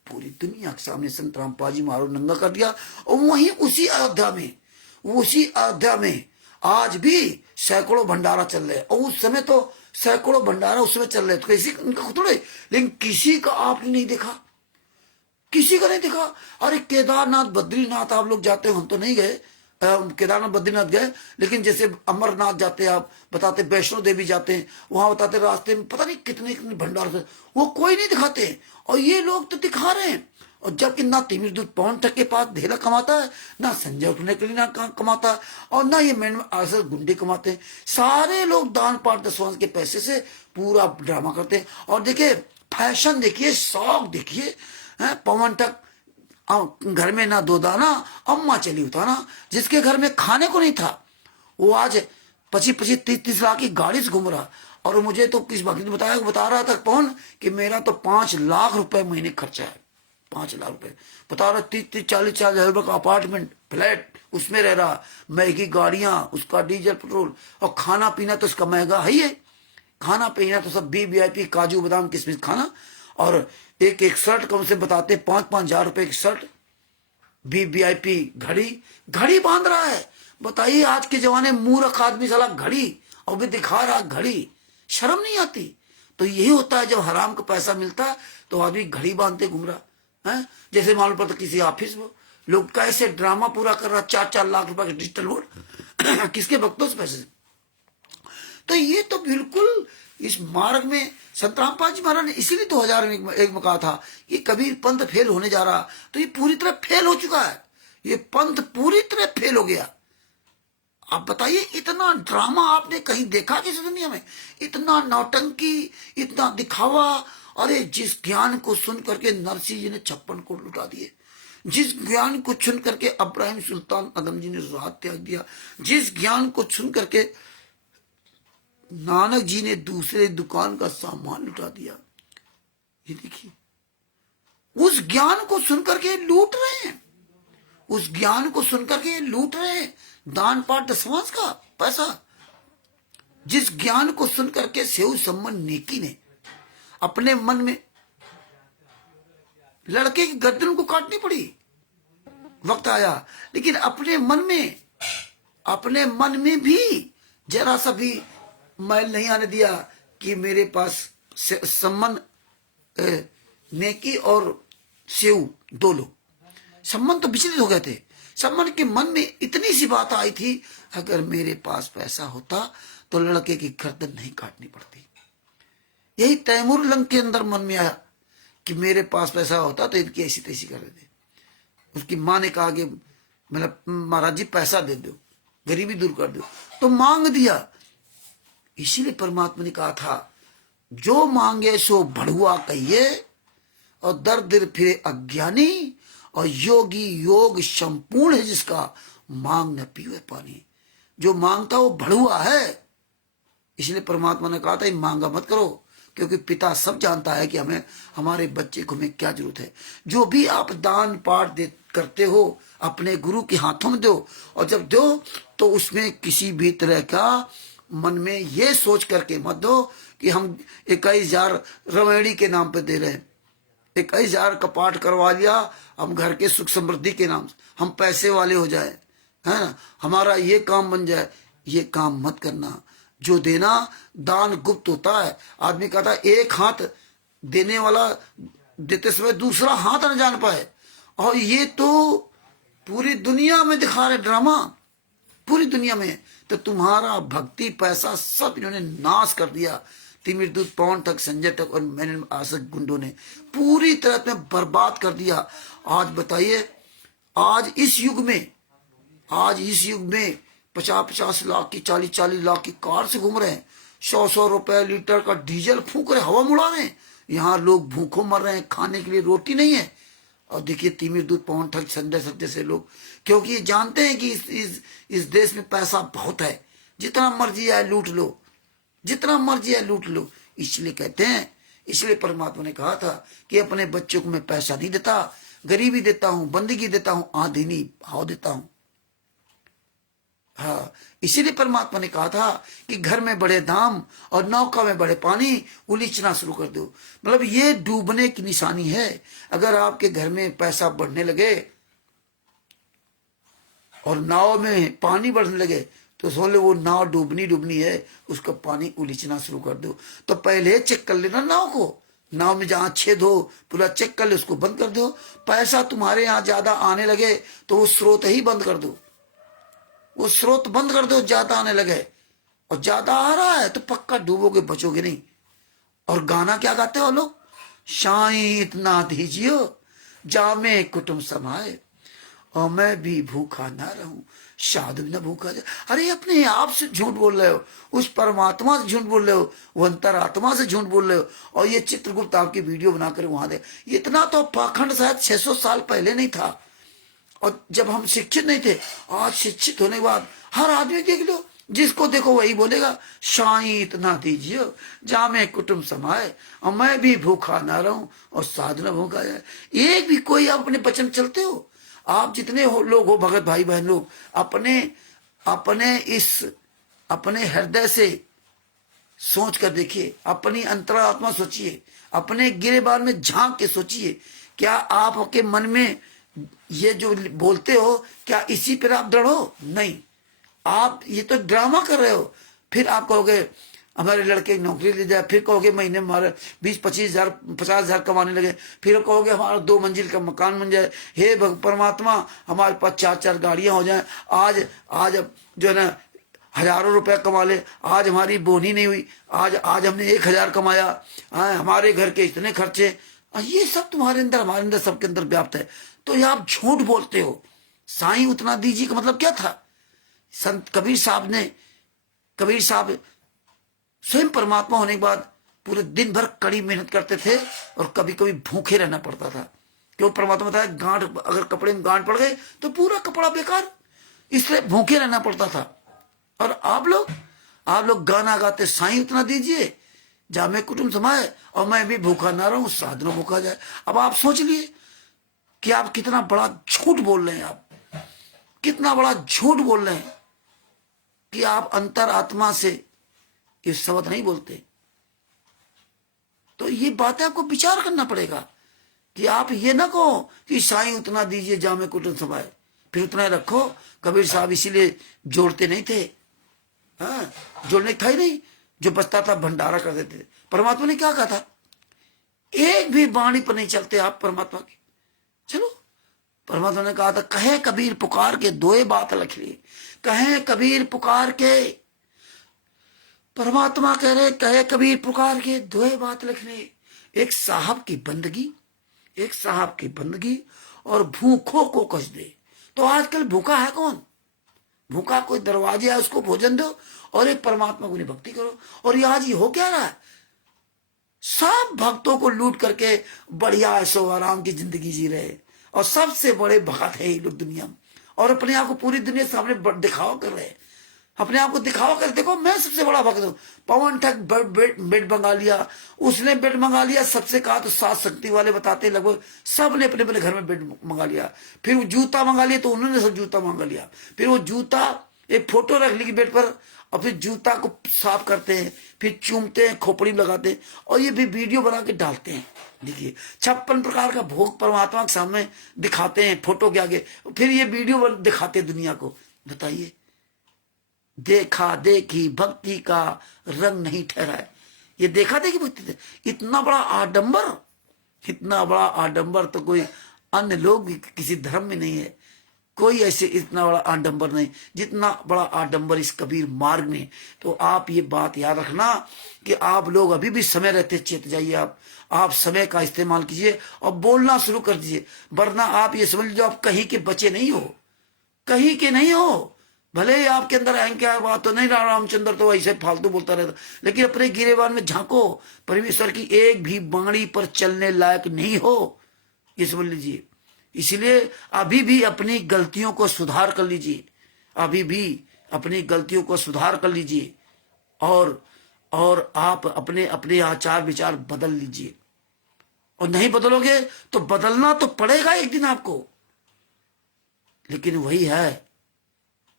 पूरी दुनिया के सामने संत रामपाल जी महाराज नंगा कर दिया। और वहीं उसी अयोध्या में आज भी सैकड़ों भंडारा चल रहे हैं। और उस समय तो सैकड़ों भंडारा उस समय चल रहे थे, किसी उनका थोड़े, लेकिन किसी का आपने नहीं देखा, किसी का नहीं देखा। अरे केदारनाथ बद्रीनाथ आप लोग जाते हो, हम तो नहीं गए, केदारनाथ बद्रीनाथ गए, लेकिन जैसे अमरनाथ जाते आप बताते, वैष्णो देवी जाते हैं, वहां बताते रास्ते में पता नहीं कितने कितने भंडार, वो कोई नहीं दिखाते। और ये लोग तो दिखा रहे हैं। और जबकि ना तिमिर दूध पवन ठग के पास ढेला कमाता है, ना संजय उठने के लिए ना कमाता है, और ना ये मैन आसर गुंडे कमाते हैं। सारे लोग दान पाठ दसवांश के पैसे से पूरा ड्रामा करते हैं। और देखिए फैशन देखिए, शौक देखिए, पवन ठग घर में ना दो दाना, अम्मा चली उताना। जिसके घर में खाने को नहीं था वो आज 25-25, 30-30 लाख की गाड़ी से घूम रहा। और मुझे तो किस वक्त बता रहा था पवन कि मेरा तो 5 लाख रुपए महीने खर्चा है, 5 लाख रुपए बता रहा। 30-40 हजार रुपए का अपार्टमेंट फ्लैट उसमें रह रहा, महंगी गाड़ियां, उसका डीजल पेट्रोल, और खाना पीना तो उसका महंगा है ही है। खाना पीना तो सब VIP काजू बादाम किशमिश खाना। और एक एक शर्ट कम से बताते 5-5 हजार रुपए की शर्ट, VIP घड़ी बांध रहा है। बताइए आज के जमाने मूर्ख आदमी साला घड़ी, और भी दिखा रहा घड़ी, शर्म नहीं आती। तो यही होता है, जब हराम का पैसा मिलता है तो आदमी घड़ी बांधते घूम रहा है। जैसे मालूम पड़ता किसी ऑफिस में लोग कैसे ड्रामा पूरा कर रहा, 4-4 लाख रुपए का डिजिटल वोट किसके भक्तों से पैसे। तो ये तो बिल्कुल इस मार्ग में संत रामपाल जी महाराज ने इसीलिए 2001 में कहा था कि कबीर पंथ फेल होने जा रहा। तो ये पूरी तरह फेल हो चुका है, ये पंथ पूरी तरह फेल हो गया। आप बताइए, इतना ड्रामा आपने कहीं देखा किसी दुनिया में? इतना नौटंकी, इतना दिखावा। अरे जिस ज्ञान को सुन करके नरसिंह जी ने 56 कोट लुटा दिए, जिस ज्ञान को सुन करके अब्राहिम सुल्तान आदम जी ने रात त्याग दिया, जिस ज्ञान को सुन करके नानक जी ने दूसरे दुकान का सामान लुटा दिया, ये देखिए उस ज्ञान को सुनकर के लूट रहे हैं, उस ज्ञान को सुनकर के लूट रहे हैं दान पाठ दसवांश का पैसा। जिस ज्ञान को सुनकर के सेऊ सम्मन नेकी ने अपने मन में, लड़के की गर्दन को काटनी पड़ी, वक्त आया, लेकिन अपने मन में भी जरा सा भी मैल नहीं आने दिया कि मेरे पास सम्मन नेकी और सेऊ दो लोग, सम्मन तो विचलित हो गए थे। सम्मन के मन में इतनी सी बात आई थी, अगर मेरे पास पैसा होता तो लड़के की गर्दन नहीं काटनी पड़ती। यही तैमूर लंग के अंदर मन में आया कि मेरे पास पैसा होता तो इनकी ऐसी तैसी कर देते। उसकी माँ ने कहा कि मतलब महाराज जी पैसा दे दो, गरीबी दूर कर दो, तो मांग दिया। इसीलिए परमात्मा ने कहा था, जो मांगे सो बढ़ुआ कहिए, और दर दर फिरे अज्ञानी, और योगी योग संपूर्ण है जिसका, मांग न पीवे पानी। जो मांगता वो बढ़ुआ है। इसलिए परमात्मा ने कहा था मांगा मत करो, क्योंकि पिता सब जानता है कि हमें, हमारे बच्चे को हमें क्या जरूरत है। जो भी आप दान पाठ करते हो अपने गुरु के हाथों में दो, और जब दो तो उसमें किसी भी तरह का मन में ये सोच करके मत दो कि हम 21,000 रवेड़ी के नाम पे दे रहे हैं, 21,000 का पाठ करवा लिया हम घर के सुख समृद्धि के नाम से, हम पैसे वाले हो जाए, है ना, हमारा ये काम बन जाए। ये काम मत करना। जो देना दान गुप्त होता है। आदमी कहता है एक हाथ देने वाला देते समय दूसरा हाथ न जान पाए, और ये तो पूरी दुनिया में दिखा रहे ड्रामा, पूरी दुनिया में। तो तुम्हारा भक्ति पैसा सब इन्होंने नाश कर दिया। तिमिर दूत पवन तक, संजय तक और मैंने आसक गुंडों ने पूरी तरह से बर्बाद कर दिया। आज बताइए, आज इस युग में 50-50 लाख की, 40-40 लाख की कार से घूम रहे हैं, 100-100 रुपए लीटर का डीजल फूंक रहे, हवा मुड़ा रहे हैं। यहाँ लोग भूखों मर रहे हैं, खाने के लिए रोटी नहीं है। और देखिए तिमिर दूत पवन ठग संजय सत्य जैसे लोग, क्योंकि ये जानते हैं कि इस देश में पैसा बहुत है, जितना मर्जी है लूट लो, जितना मर्जी है लूट लो। इसलिए कहते हैं, इसलिए परमात्मा ने कहा था कि अपने बच्चों को मैं पैसा नहीं देता, गरीबी देता हूं, बंदगी देता हूं, आंधी नहीं भाव देता हूं। हाँ, इसीलिए परमात्मा ने कहा था कि घर में बड़े दाम और नौका में बड़े पानी, उलीचना शुरू कर दो। मतलब ये डूबने की निशानी है। अगर आपके घर में पैसा बढ़ने लगे और नाव में पानी बढ़ने लगे तो समझ लो वो नाव डूबनी डूबनी है, उसका पानी उलीचना शुरू कर दो। तो पहले चेक कर लेना नाव को, नाव में जहां छेद हो पूरा चेक कर ले, उसको बंद कर दो। पैसा तुम्हारे यहाँ ज्यादा आने लगे तो वो स्रोत ही बंद कर दो, वो स्रोत बंद कर दो। ज्यादा आने लगे और ज्यादा आ रहा है तो पक्का डूबोगे, बचोगे नहीं। और गाना क्या गाते हो लोग, शाई इतना दीजियो जामे कुटुंब समाए और मैं भी भूखा ना रहूं, साधु भी ना भूखा जाए। अरे अपने आप से झूठ बोल रहे हो, उस परमात्मा से झूठ बोल रहे हो, वो अंतरात्मा से झूठ बोल रहे हो। और ये चित्रगुप्त आपकी वीडियो बनाकर वहां दे, इतना तो पाखंड शायद 600 साल पहले नहीं था। और जब हम शिक्षित नहीं थे, आज शिक्षित होने के बाद हर आदमी देख लो, जिसको देखो वही बोलेगा शाही इतना दीजिए जामे कुटुंब समाए और मैं भी भूखा ना रहूं और साधु न भूखा जाए। एक भी कोई आप अपने वचन चलते हो? आप जितने लोग हो भगत भाई बहन लोग, अपने अपने इस अपने हृदय से सोच कर देखिए, अपनी अंतरात्मा सोचिए, अपने गिरेबान में झांक के सोचिए, क्या आपके मन में ये जो बोलते हो क्या इसी पर आप दृढ़ हो? नहीं, आप ये तो ड्रामा कर रहे हो। फिर आप कहोगे हमारे लड़के नौकरी ले जाए, फिर कहोगे महीने में हमारे 20-25 हजार 50 हजार कमाने लगे, फिर कहोगे हमारा 2 मंजिल का मकान बन जाए। हे परमात्मा, हमारे पास 4-4 गाड़ियां हो जाएं। आज आज जो है ना हजारों रुपया कमा ले, आज हमारी बोनी नहीं हुई, आज आज हमने 1,000 कमाया, हमारे घर के इतने खर्चे। ये सब तुम्हारे अंदर हमारे अंदर सबके अंदर व्याप्त है। तो ये आप झूठ बोलते हो। साईं उतना दीजिए का मतलब क्या था? संत कबीर साहब स्वयं परमात्मा होने के बाद पूरे दिन भर कड़ी मेहनत करते थे और कभी कभी भूखे रहना पड़ता था। क्यों? परमात्मा बताया गांठ, अगर कपड़े में गांठ पड़ गए तो पूरा कपड़ा बेकार, इसलिए भूखे रहना पड़ता था। और आप लोग गाना गाते, साईं उतना दीजिए जामे कुटुंब समाए और मैं भी भूखा ना रहूं, साधु न भूखा जाए। अब आप सोच लिए कि आप कितना बड़ा झूठ बोल रहे हैं, आप कितना बड़ा झूठ बोल रहे हैं कि आप अंतर आत्मा से ये शब्द नहीं बोलते। तो ये बातें आपको विचार करना पड़ेगा कि आप ये ना कहो कि साईं उतना दीजिए जामे कुटुंब समाए, फिर उतना रखो। कबीर साहब इसीलिए जोड़ते नहीं थे, हाँ, जोड़ने था ही नहीं, जो बचता था भंडारा कर देते थे। परमात्मा ने क्या कहा था? एक भी वाणी पर नहीं चलते आप परमात्मा की। चलो, परमात्मा ने कहा था कहे कबीर पुकार के दोए बात लिख ली, कहे कबीर पुकार के, परमात्मा कह रहे कहे कबीर पुकार के दोए बात लिख ली, एक साहब की बंदगी, एक साहब की बंदगी और भूखों को कष्ट दे। तो आजकल भूखा है कौन? भूखा कोई दरवाजे है उसको भोजन दो और एक परमात्मा को भक्ति करो। और ये आज ये हो क्या रहा है? सब भक्तों को लूट करके बढ़िया ऐशो आराम की जिंदगी जी रहे और सबसे बड़े भक्त है ये लोग दुनिया में, और अपने आप को पूरी दुनिया के सामने दिखावा कर रहे हैं। अपने आप को दिखावा कर, देखो मैं सबसे बड़ा भक्त हूं। पवन ठग बेड मंगा लिया, उसने बेड मंगा लिया, सबसे कहा तो 7 शक्ति वाले बताते लगभग सब ने अपने अपने घर में बेड मंगा लिया। फिर वो जूता मंगा लिया तो उन्होंने सब जूता मंगा लिया। फिर वो जूता एक फोटो रख ली बेड पर और फिर जूता को साफ करते हैं, फिर चूमते हैं, खोपड़ी में लगाते हैं और ये भी वीडियो बना के डालते हैं। देखिए 56 प्रकार का भोग परमात्मा के सामने दिखाते हैं फोटो के आगे, फिर ये वीडियो दिखाते हैं दुनिया को। बताइए, देखा देखी भक्ति का रंग नहीं ठहरा है। ये देखा देखी भक्ति, इतना बड़ा आडंबर, इतना बड़ा आडंबर तो कोई अन्य लोग भी किसी धर्म में नहीं है। कोई ऐसे इतना बड़ा आडंबर नहीं जितना बड़ा आडंबर इस कबीर मार्ग में। तो आप ये बात याद रखना कि आप लोग अभी भी समय रहते चेत जाइए, आप समय का इस्तेमाल कीजिए और बोलना शुरू कर दीजिए, वरना आप ये समझ लीजिए आप कहीं के बचे नहीं हो, कहीं के नहीं हो। भले ही आपके अंदर अहंकार बात तो नहीं, रामचंद्र तो ऐसे फालतू बोलता रहता, लेकिन अपने गिरेबान में झांको, परमेश्वर की एक भी बाणी पर चलने लायक नहीं हो, ये समझ लीजिए। इसलिए अभी भी अपनी गलतियों को सुधार कर लीजिए, अभी भी अपनी गलतियों को सुधार कर लीजिए और आप अपने अपने आचार विचार बदल लीजिए। और नहीं बदलोगे तो बदलना तो पड़ेगा एक दिन आपको, लेकिन वही है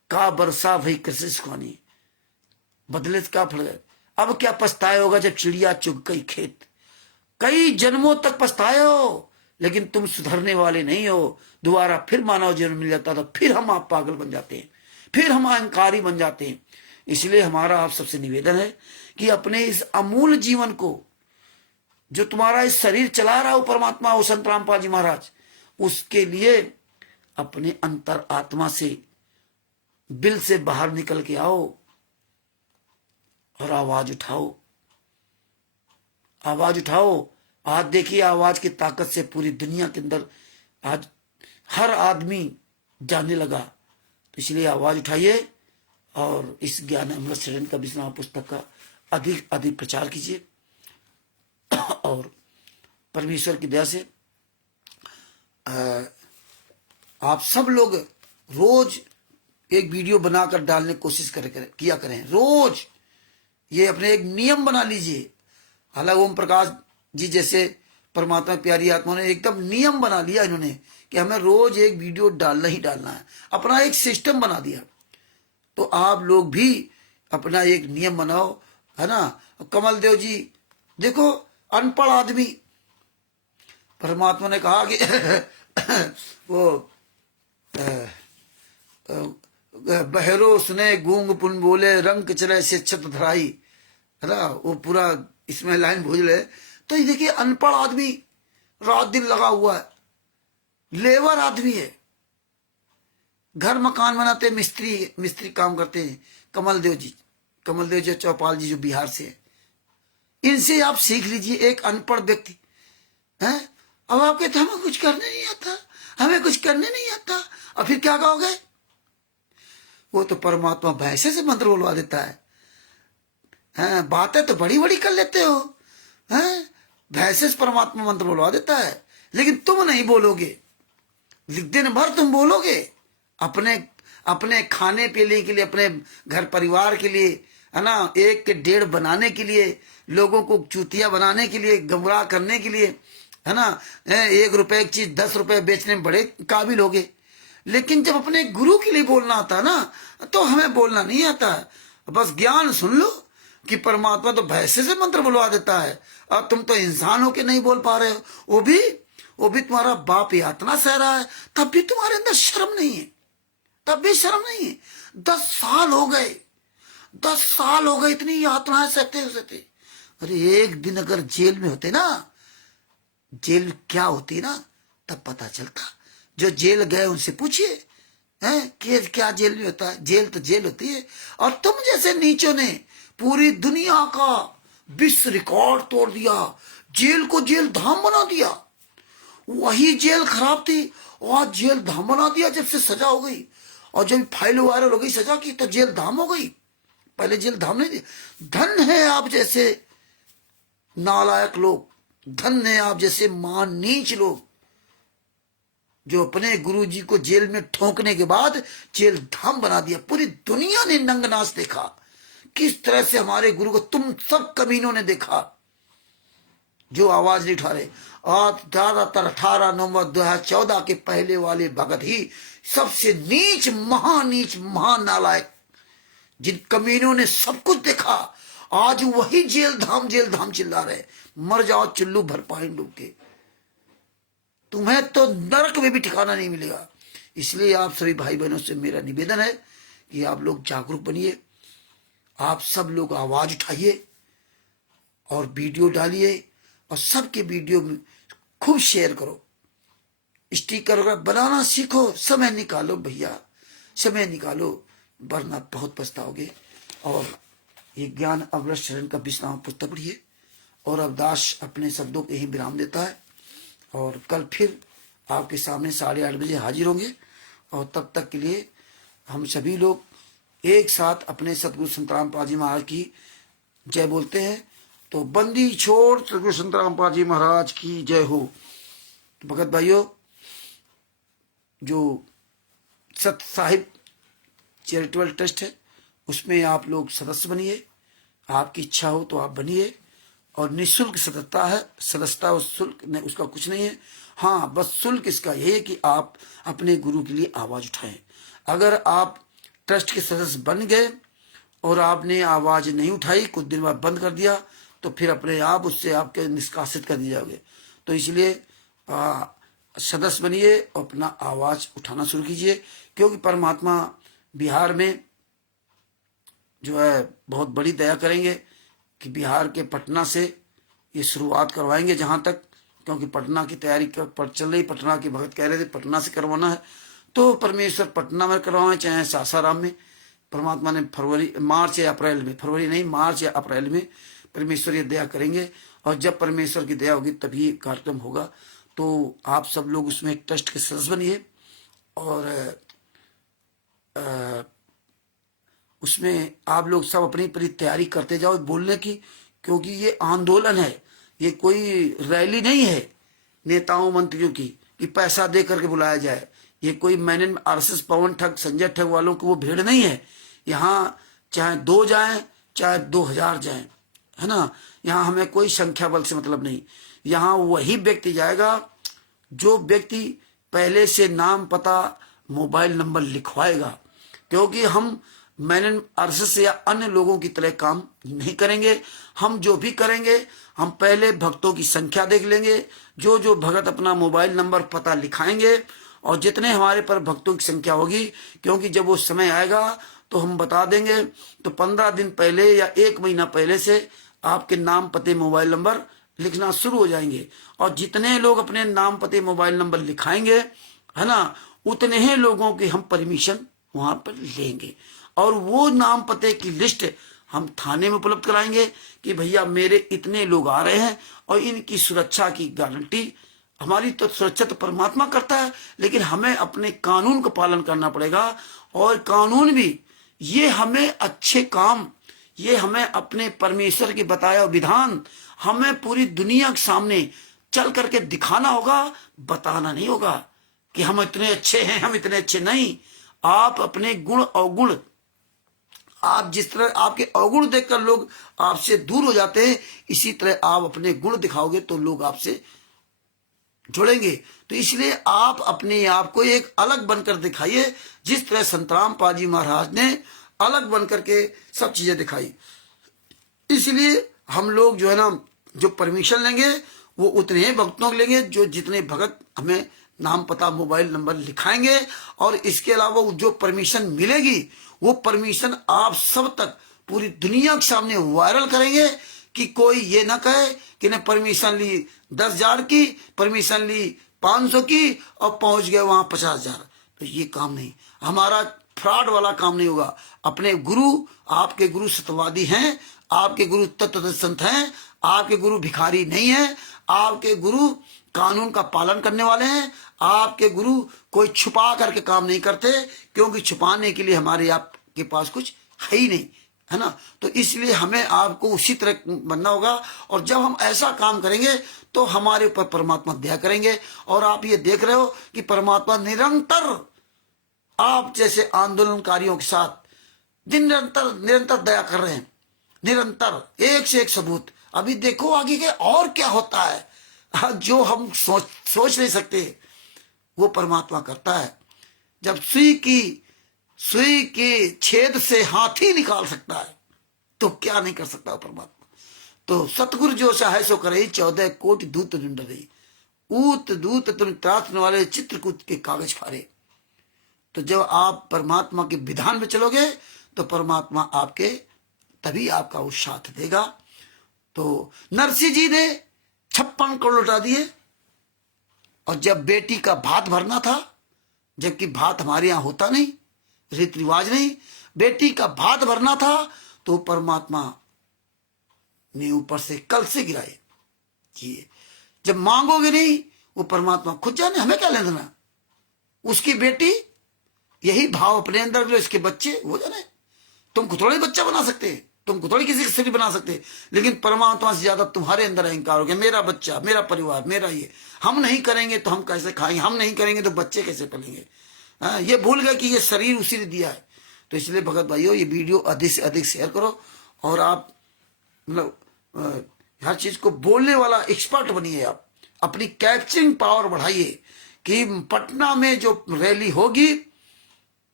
का बरसा भई कृषि सुखानी, बदले का फल गए। अब क्या पछताए होगा जब चिड़िया चुग गई खेत। कई जन्मों तक पछताए हो, लेकिन तुम सुधरने वाले नहीं हो। दोबारा फिर मानव जन्म मिल जाता तो फिर हम आप पागल बन जाते हैं, फिर हम अहंकारी बन जाते हैं। इसलिए हमारा आप सबसे निवेदन है कि अपने इस अमूल्य जीवन को, जो तुम्हारा इस शरीर चला रहा हो परमात्मा हो संत रामपाल जी महाराज, उसके लिए अपने अंतर आत्मा से, बिल से बाहर निकल के आओ और आवाज उठाओ, आवाज उठाओ। आज देखिए आवाज की ताकत से पूरी दुनिया के अंदर आज हर आदमी जानने लगा। तो इसलिए आवाज उठाइए और इस ज्ञान अमृत सृजन का विश्राम पुस्तक का अधिक अधिक प्रचार कीजिए। और परमेश्वर की दया से आप सब लोग रोज एक वीडियो बनाकर डालने की कोशिश किया करें। रोज ये अपने एक नियम बना लीजिए। हालांकि ओम प्रकाश जी जैसे परमात्मा प्यारी आत्मा ने एकदम नियम बना लिया इन्होंने कि हमें रोज एक वीडियो डालना ही डालना है, अपना एक सिस्टम बना दिया। तो आप लोग भी अपना एक नियम बनाओ, है ना। कमल देव जी देखो, अनपढ़ आदमी, परमात्मा ने कहा कि वो बहरो सुने गूंग पुन बोले, रंग चले से छत धराई, है ना। वो पूरा इसमें लाइन भूल रहे। तो ये देखिए अनपढ़ आदमी रात दिन लगा हुआ है, लेबर आदमी है, घर मकान बनाते, मिस्त्री काम करते हैं। कमल देव जी चौपाल जी जो बिहार से है, इनसे आप सीख लीजिए। एक अनपढ़ व्यक्ति है, अब आप कहते हमें कुछ करने नहीं आता, हमें कुछ करने नहीं आता, और फिर क्या कहोगे। वो तो परमात्मा भैंसे से मंत्र बोलवा देता है। बातें तो बड़ी बड़ी कर लेते हो, भैंसे से परमात्मा मंत्र बोलवा देता है, लेकिन तुम नहीं बोलोगे। दिन भर तुम बोलोगे अपने अपने खाने पीने के लिए, अपने घर परिवार के लिए, है ना, एक के डेढ़ बनाने के लिए, लोगों को चूतिया बनाने के लिए, गुमराह करने के लिए, है ना। 1 रुपए की चीज 10 रुपए बेचने में बड़े काबिल हो गए। लेकिन जब अपने गुरु के लिए बोलना आता ना, तो हमें बोलना नहीं आता। बस ज्ञान सुन लो कि परमात्मा तो भैंसे से मंत्र बुलवा देता है, और तुम तो इंसान होके नहीं बोल पा रहे हो। वो भी तुम्हारा बाप यातना सह रहा है, तब भी तुम्हारे अंदर शर्म नहीं है, तब भी शर्म नहीं है। 10 साल हो गए, 10 साल हो गए इतनी यातनाएं सहते। अरे एक दिन अगर जेल में होते ना, जेल क्या होती ना, तब पता चलता। जो जेल गए उनसे पूछिए कि क्या जेल में होता है। जेल तो जेल होती है। और तुम जैसे नीचों ने पूरी दुनिया का विश्व रिकॉर्ड तोड़ दिया, जेल को जेल धाम बना दिया। वही जेल खराब थी और जेल धाम बना दिया जब से सजा हो गई। और जब फाइल वायरल हो गई सजा की, तो जेल धाम हो गई, पहले जेल धाम नहीं थी। धन है आप जैसे नालायक लोग, धन है आप जैसे मान नीच लोग, जो अपने गुरुजी को जेल में ठोंकने के बाद जेल धाम बना दिया। पूरी दुनिया ने नंगनाच देखा किस तरह से हमारे गुरु को तुम सब कमीनों ने देखा जो आवाज नहीं उठा रहे। आज ज्यादातर 18 नवंबर 2014 के पहले वाले भगत ही सबसे नीच महानालायक, जिन कमीनों ने सब कुछ देखा, आज वही जेल धाम चिल्ला रहे। मर जाओ चुल्लू भर पानी डूब के, तुम्हें तो नरक में भी ठिकाना नहीं मिलेगा। इसलिए आप सभी भाई बहनों से मेरा निवेदन है कि आप लोग जागरूक बनिए, आप सब लोग आवाज उठाइए और वीडियो डालिए, और सबके वीडियो में खूब शेयर करो, स्टिकर वगैरह बनाना सीखो। समय निकालो भैया, समय निकालो, वरना बहुत पछताओगे। और ये ज्ञान अमृत सृजन का 20वां पुस्तक पढ़िए। और अवदास अपने शब्दों के ही विराम देता है। और कल फिर आपके सामने 8:30 बजे हाजिर होंगे। और तब तक के लिए हम सभी लोग एक साथ अपने सतगुरु संत रामपाल जी महाराज की जय बोलते हैं। तो बंदी छोड़ सतगुरु संत रामपाल जी महाराज की जय हो। तो भगत भाइयों, जो सत साहिब चैरिटेबल ट्रस्ट है उसमें आप लोग सदस्य बनिए। आपकी इच्छा हो तो आप बनिए। और निःशुल्क सदस्यता उस शुल्क ने उसका कुछ नहीं है। हाँ, बस शुल्क इसका यही है कि आप अपने गुरु के लिए आवाज उठाएं। अगर आप ट्रस्ट के सदस्य बन गए और आपने आवाज नहीं उठाई, कुछ दिन बाद बंद कर दिया, तो फिर अपने आप उससे आपके निष्कासित कर दिए जाओगे। तो इसलिए सदस्य बनिए और अपना आवाज उठाना शुरू कीजिए, क्योंकि परमात्मा बिहार में जो है बहुत बड़ी दया करेंगे कि बिहार के पटना से ये शुरुआत करवाएंगे जहां तक, क्योंकि पटना की तैयारी चल रही। पटना की भगत कह रहे थे पटना से करवाना है, तो परमेश्वर पटना में करवाएं चाहे सासाराम में। परमात्मा ने मार्च या अप्रैल में, फरवरी नहीं, मार्च या अप्रैल में परमेश्वर ये दया करेंगे। और जब परमेश्वर की दया होगी तभी कार्यक्रम होगा। तो आप सब लोग उसमें एक ट्रस्ट के सदस्य बनिए और उसमें आप लोग सब अपनी पूरी तैयारी करते जाओ बोलने की, क्योंकि ये आंदोलन है, ये कोई रैली नहीं है नेताओं मंत्रियों की कि पैसा दे करके बुलाया जाए। ये कोई मैंने आरएसएस पवन ठग संजय ठग वालों की वो भीड़ नहीं है। यहाँ चाहे 2 जाएं चाहे 2000 जाएं, है ना, यहाँ हमें कोई संख्या बल से मतलब नहीं। यहाँ वही व्यक्ति जाएगा जो व्यक्ति पहले से नाम पता मोबाइल नंबर लिखवाएगा, क्योंकि हम मैंने आरएसएस या अन्य लोगों की तरह काम नहीं करेंगे। हम जो भी करेंगे हम पहले भक्तों की संख्या देख लेंगे, जो जो भगत अपना मोबाइल नंबर पता लिखाएंगे और जितने हमारे पर भक्तों की संख्या होगी, क्योंकि जब वो समय आएगा तो हम बता देंगे, तो 15 दिन पहले या 1 महीना पहले से आपके नाम पते मोबाइल नंबर लिखना शुरू हो जाएंगे। और जितने लोग अपने नाम पते मोबाइल नंबर लिखाएंगे, है ना, उतने ही लोगों की हम परमिशन वहां पर लेंगे और वो नाम पते की लिस्ट हम थाने में उपलब्ध कराएंगे कि भैया मेरे इतने लोग आ रहे हैं और इनकी सुरक्षा की गारंटी। हमारी तो सुरक्षा तो परमात्मा करता है, लेकिन हमें अपने कानून का पालन करना पड़ेगा। और कानून भी ये हमें अच्छे काम, ये हमें अपने परमेश्वर के बताया विधान हमें पूरी दुनिया के सामने चल करके दिखाना होगा, बताना नहीं होगा कि हम इतने अच्छे हैं, हम इतने अच्छे नहीं। आप अपने गुण अवगुण, आप जिस तरह आपके अवगुण देखकर लोग आपसे दूर हो जाते हैं, इसी तरह आप अपने गुण दिखाओगे तो लोग आपसे जुड़ेंगे। तो इसलिए आप अपने आप को एक अलग बनकर दिखाइए, जिस तरह संतराम पाजी महाराज ने अलग बनकर के सब चीजें दिखाई। इसलिए हम लोग जो है ना, जो परमिशन लेंगे वो उतने ही भक्तों को लेंगे जो जितने भगत हमें नाम पता मोबाइल नंबर लिखाएंगे। और इसके अलावा जो परमिशन मिलेगी वो परमिशन आप सब तक पूरी दुनिया के सामने वायरल करेंगे कि कोई ये ना कहे कि ने परमिशन ली 10,000 की, परमिशन ली 500 की और पहुंच गए वहां 50,000। तो ये काम नहीं, हमारा फ्रॉड वाला काम नहीं होगा। अपने गुरु, आपके गुरु सत्यवादी हैं, आपके गुरु तत्व संत हैं, आपके गुरु भिखारी नहीं है, आपके गुरु कानून का पालन करने वाले हैं। आपके गुरु कोई छुपा करके काम नहीं करते, क्योंकि छुपाने के लिए हमारे आपके पास कुछ है ही नहीं, है ना। तो इसलिए हमें आपको उसी तरह बनना होगा। और जब हम ऐसा काम करेंगे तो हमारे ऊपर परमात्मा दया करेंगे। और आप ये देख रहे हो कि परमात्मा निरंतर आप जैसे आंदोलनकारियों के साथ निरंतर दया कर रहे हैं, निरंतर एक से एक सबूत। अभी देखो आगे के और क्या होता है, जो हम सोच नहीं सकते वो परमात्मा करता है। जब सुई के छेद से हाथी निकाल सकता है तो क्या नहीं कर सकता परमात्मा। तो सतगुरु जो चाहे सो करे, 14 कोटि दूत ढूंढ रही, ऊत दूत तुम त्रासने वाले चित्रकूट के कागज फारे। तो जब आप परमात्मा के विधान में चलोगे तो परमात्मा आपके तभी आपका वो साथ देगा। तो नरसिंह जी ने 56 करोड़ लौटा दिए। और जब बेटी का भात भरना था, जबकि भात हमारे यहाँ होता नहीं, रीति रिवाज नहीं, बेटी का भात भरना था तो परमात्मा ने ऊपर से कल से गिराए। जब मांगोगे नहीं, वो परमात्मा खुद जाने, हमें क्या लेना देना। उसकी बेटी, यही भाव अपने अंदर जो इसके बच्चे, वो जाने। तुमको थोड़ी बच्चा बना सकते, तुमको थोड़ी किसी की स्त्री बना सकते, लेकिन परमात्मा से ज्यादा तुम्हारे अंदर अहंकार हो गया, मेरा बच्चा, मेरा परिवार, मेरा ये। हम नहीं करेंगे तो हम कैसे खाएंगे, हम नहीं करेंगे तो बच्चे कैसे पलेंगे। ये भूल गए कि ये शरीर उसी ने दिया है। तो इसलिए भगत भाइयों, ये वीडियो अधिक से अधिक शेयर करो और आप मतलब हर चीज को बोलने वाला एक्सपर्ट बनिए। आप अपनी कैप्चरिंग पावर बढ़ाइए कि पटना में जो रैली होगी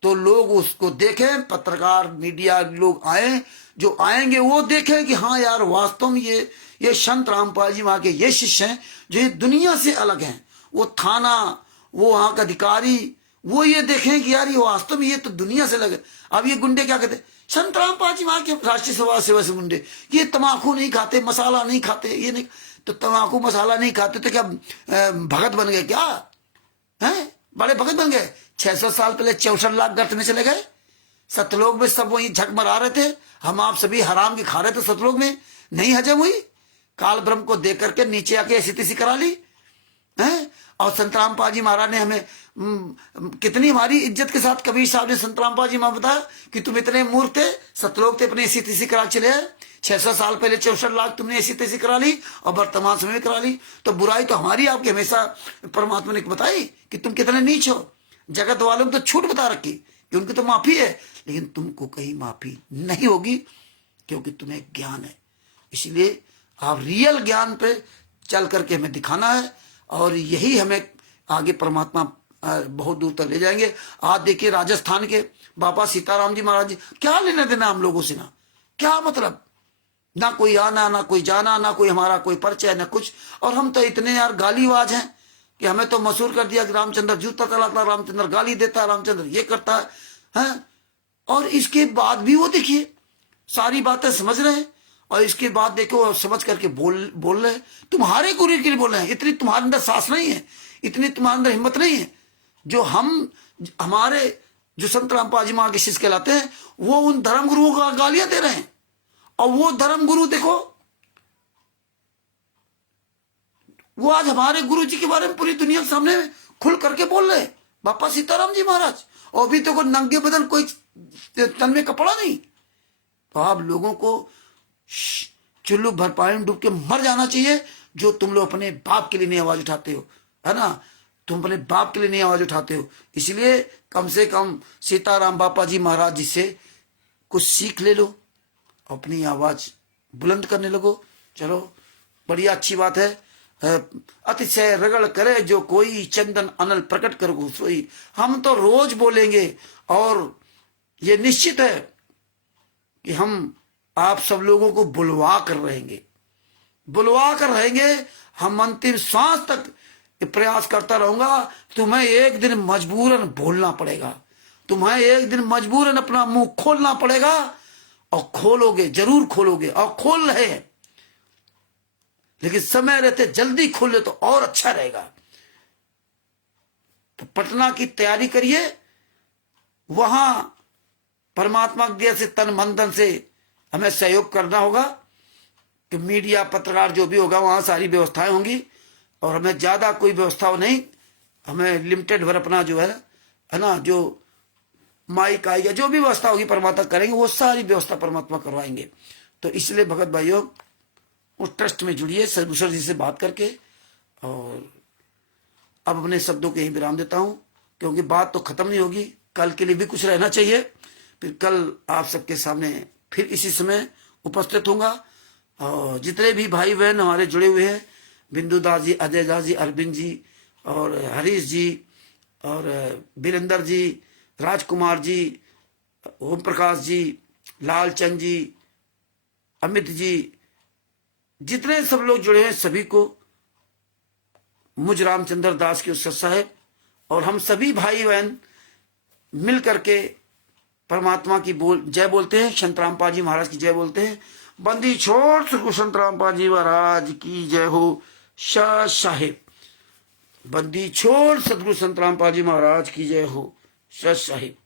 तो लोग उसको देखें, पत्रकार मीडिया लोग आए, जो आएंगे वो देखें कि हाँ यार वास्तव में ये संत रामपाल जी वहां के ये शिष्य हैं जो ये दुनिया से अलग हैं। वो थाना, वो वहां का अधिकारी, वो ये देखें कि यार ये वास्तव में ये तो दुनिया से अलग है। अब ये गुंडे क्या कहते हैं, संत रामपाल जी वहां के राष्ट्रीय सभा सेवा से गुंडे, ये तम्बाकू नहीं खाते, मसाला नहीं खाते, ये नहीं, तो तम्बाकू मसाला नहीं खाते तो क्या भगत बन गए क्या? हैं, बड़े भगत बन गए? 600 साल पहले 64 लाख गर्त में चले गए। सतलोक में सब वही झक मरा रहे थे, हम आप सभी हराम की खा रहे थे सतलोक में, नहीं हजम हुई, काल ब्रह्म को देख करके नीचे आके ऐसी तैसी करा ली हैं। और संत रामपाल जी महाराज ने हमें कितनी हमारी इज्जत के साथ, कबीर साहब ने संत रामपाल जी महाराज बताया कि तुम इतने मूर्ख थे, सतलोक थे, अपने ऐसी तैसी करा चले हैं, 600 साल पहले 64 लाख तुमने ऐसी तैसी करा ली और वर्तमान समय में करा ली। तो बुराई तो हमारी आपकी हमेशा परमात्मा ने बताई कि तुम कितने नीच हो। जगत वालों को तो छूट बता रखी कि उनकी तो माफी है, लेकिन तुमको कहीं माफी नहीं होगी क्योंकि तुम्हें ज्ञान है। इसलिए आप रियल ज्ञान पे चल करके हमें दिखाना है और यही हमें आगे परमात्मा बहुत दूर तक ले जाएंगे। आज देखिए राजस्थान के बाबा सीताराम जी महाराज जी, क्या लेना देना हम लोगों से, ना क्या मतलब, ना कोई आना ना कोई जाना, ना कोई हमारा कोई परिचय ना कुछ। और हम तो इतने यार गालीबाज हैं कि हमें तो मशहूर कर दिया कि रामचंद्र जूता चलाता, रामचंद्र गाली देता, रामचंद्र ये करता है। और इसके बाद भी वो देखिए सारी बातें समझ रहे हैं और इसके बाद देखो समझ करके बोल रहे हैं। तुम्हारे गुरु के लिए बोल रहे हैं, इतनी तुम्हारे अंदर साहस नहीं है, इतनी तुम्हारे अंदर हिम्मत नहीं है। जो हमारे जो संत रामपाल जी महाराज के शिष्य कहलाते हैं वो उन धर्म गुरुओं को गालियां दे रहे हैं। और वो धर्म गुरु देखो, वो आज हमारे गुरु जी के बारे में पूरी दुनिया के सामने खुल करके बोल रहे हैं, बापा सीताराम जी महाराज। और अभी तो कोई नंगे बदन, कोई तन में कपड़ा नहीं। तो आप लोगों को चुल्लू भर पानी में डूब के मर जाना चाहिए जो तुम लोग अपने बाप के लिए नहीं आवाज उठाते हो, है ना। तुम अपने बाप के लिए नहीं आवाज उठाते हो, इसलिए कम से कम सीताराम बापा जी महाराज जी से कुछ सीख ले लो, अपनी आवाज बुलंद करने लगो। चलो बढ़िया अच्छी बात है। अतिशय रगड़ करे जो कोई, चंदन अनल प्रकट कर सोई। हम तो रोज बोलेंगे और ये निश्चित है कि हम आप सब लोगों को बुलवा कर रहेंगे, बुलवा कर रहेंगे। हम अंतिम सांस तक प्रयास करता रहूंगा। तुम्हें एक दिन मजबूरन बोलना पड़ेगा, तुम्हें एक दिन मजबूरन अपना मुंह खोलना पड़ेगा और खोलोगे, जरूर खोलोगे और खोल रहे हैं। लेकिन समय रहते जल्दी खोले तो और अच्छा रहेगा। तो पटना की तैयारी करिए, वहां परमात्मा की दया से तन मन धन से हमें सहयोग करना होगा कि मीडिया पत्रकार जो भी होगा वहां सारी व्यवस्थाएं होंगी और हमें ज्यादा कोई व्यवस्था नहीं, हमें लिमिटेड भर अपना जो है ना, जो माइक आएगा, जो भी व्यवस्था होगी परमात्मा करेंगे, वो सारी व्यवस्था परमात्मा करवाएंगे। तो इसलिए भगत भाइयों उस ट्रस्ट में जुड़िए सर्वेश्वर जी से बात करके। और अब अपने शब्दों के ही विराम देता हूं क्योंकि बात तो खत्म नहीं होगी, कल के लिए भी कुछ रहना चाहिए। फिर कल आप सबके सामने फिर इसी समय उपस्थित होऊंगा। और जितने भी भाई बहन हमारे जुड़े हुए हैं, बिंदु दास जी, अजय दास जी, अरविंद जी और हरीश जी और वीरेंद्र जी, राजकुमार जी, ओम प्रकाश जी, लालचंद जी, अमित जी, जितने सब लोग जुड़े हैं सभी को मुझ रामचंद्र दास के उत्सव साहेब और हम सभी भाई बहन मिल करके परमात्मा की जय बोलते हैं, संत रामपाल जी महाराज की जय बोलते हैं। बंदी छोड़ सको संत रामपाल जी महाराज की जय हो। शाह साहेब, बंदी छोड़ सदगुरु संत रामपाल जी महाराज की जय हो। शाह साहेब।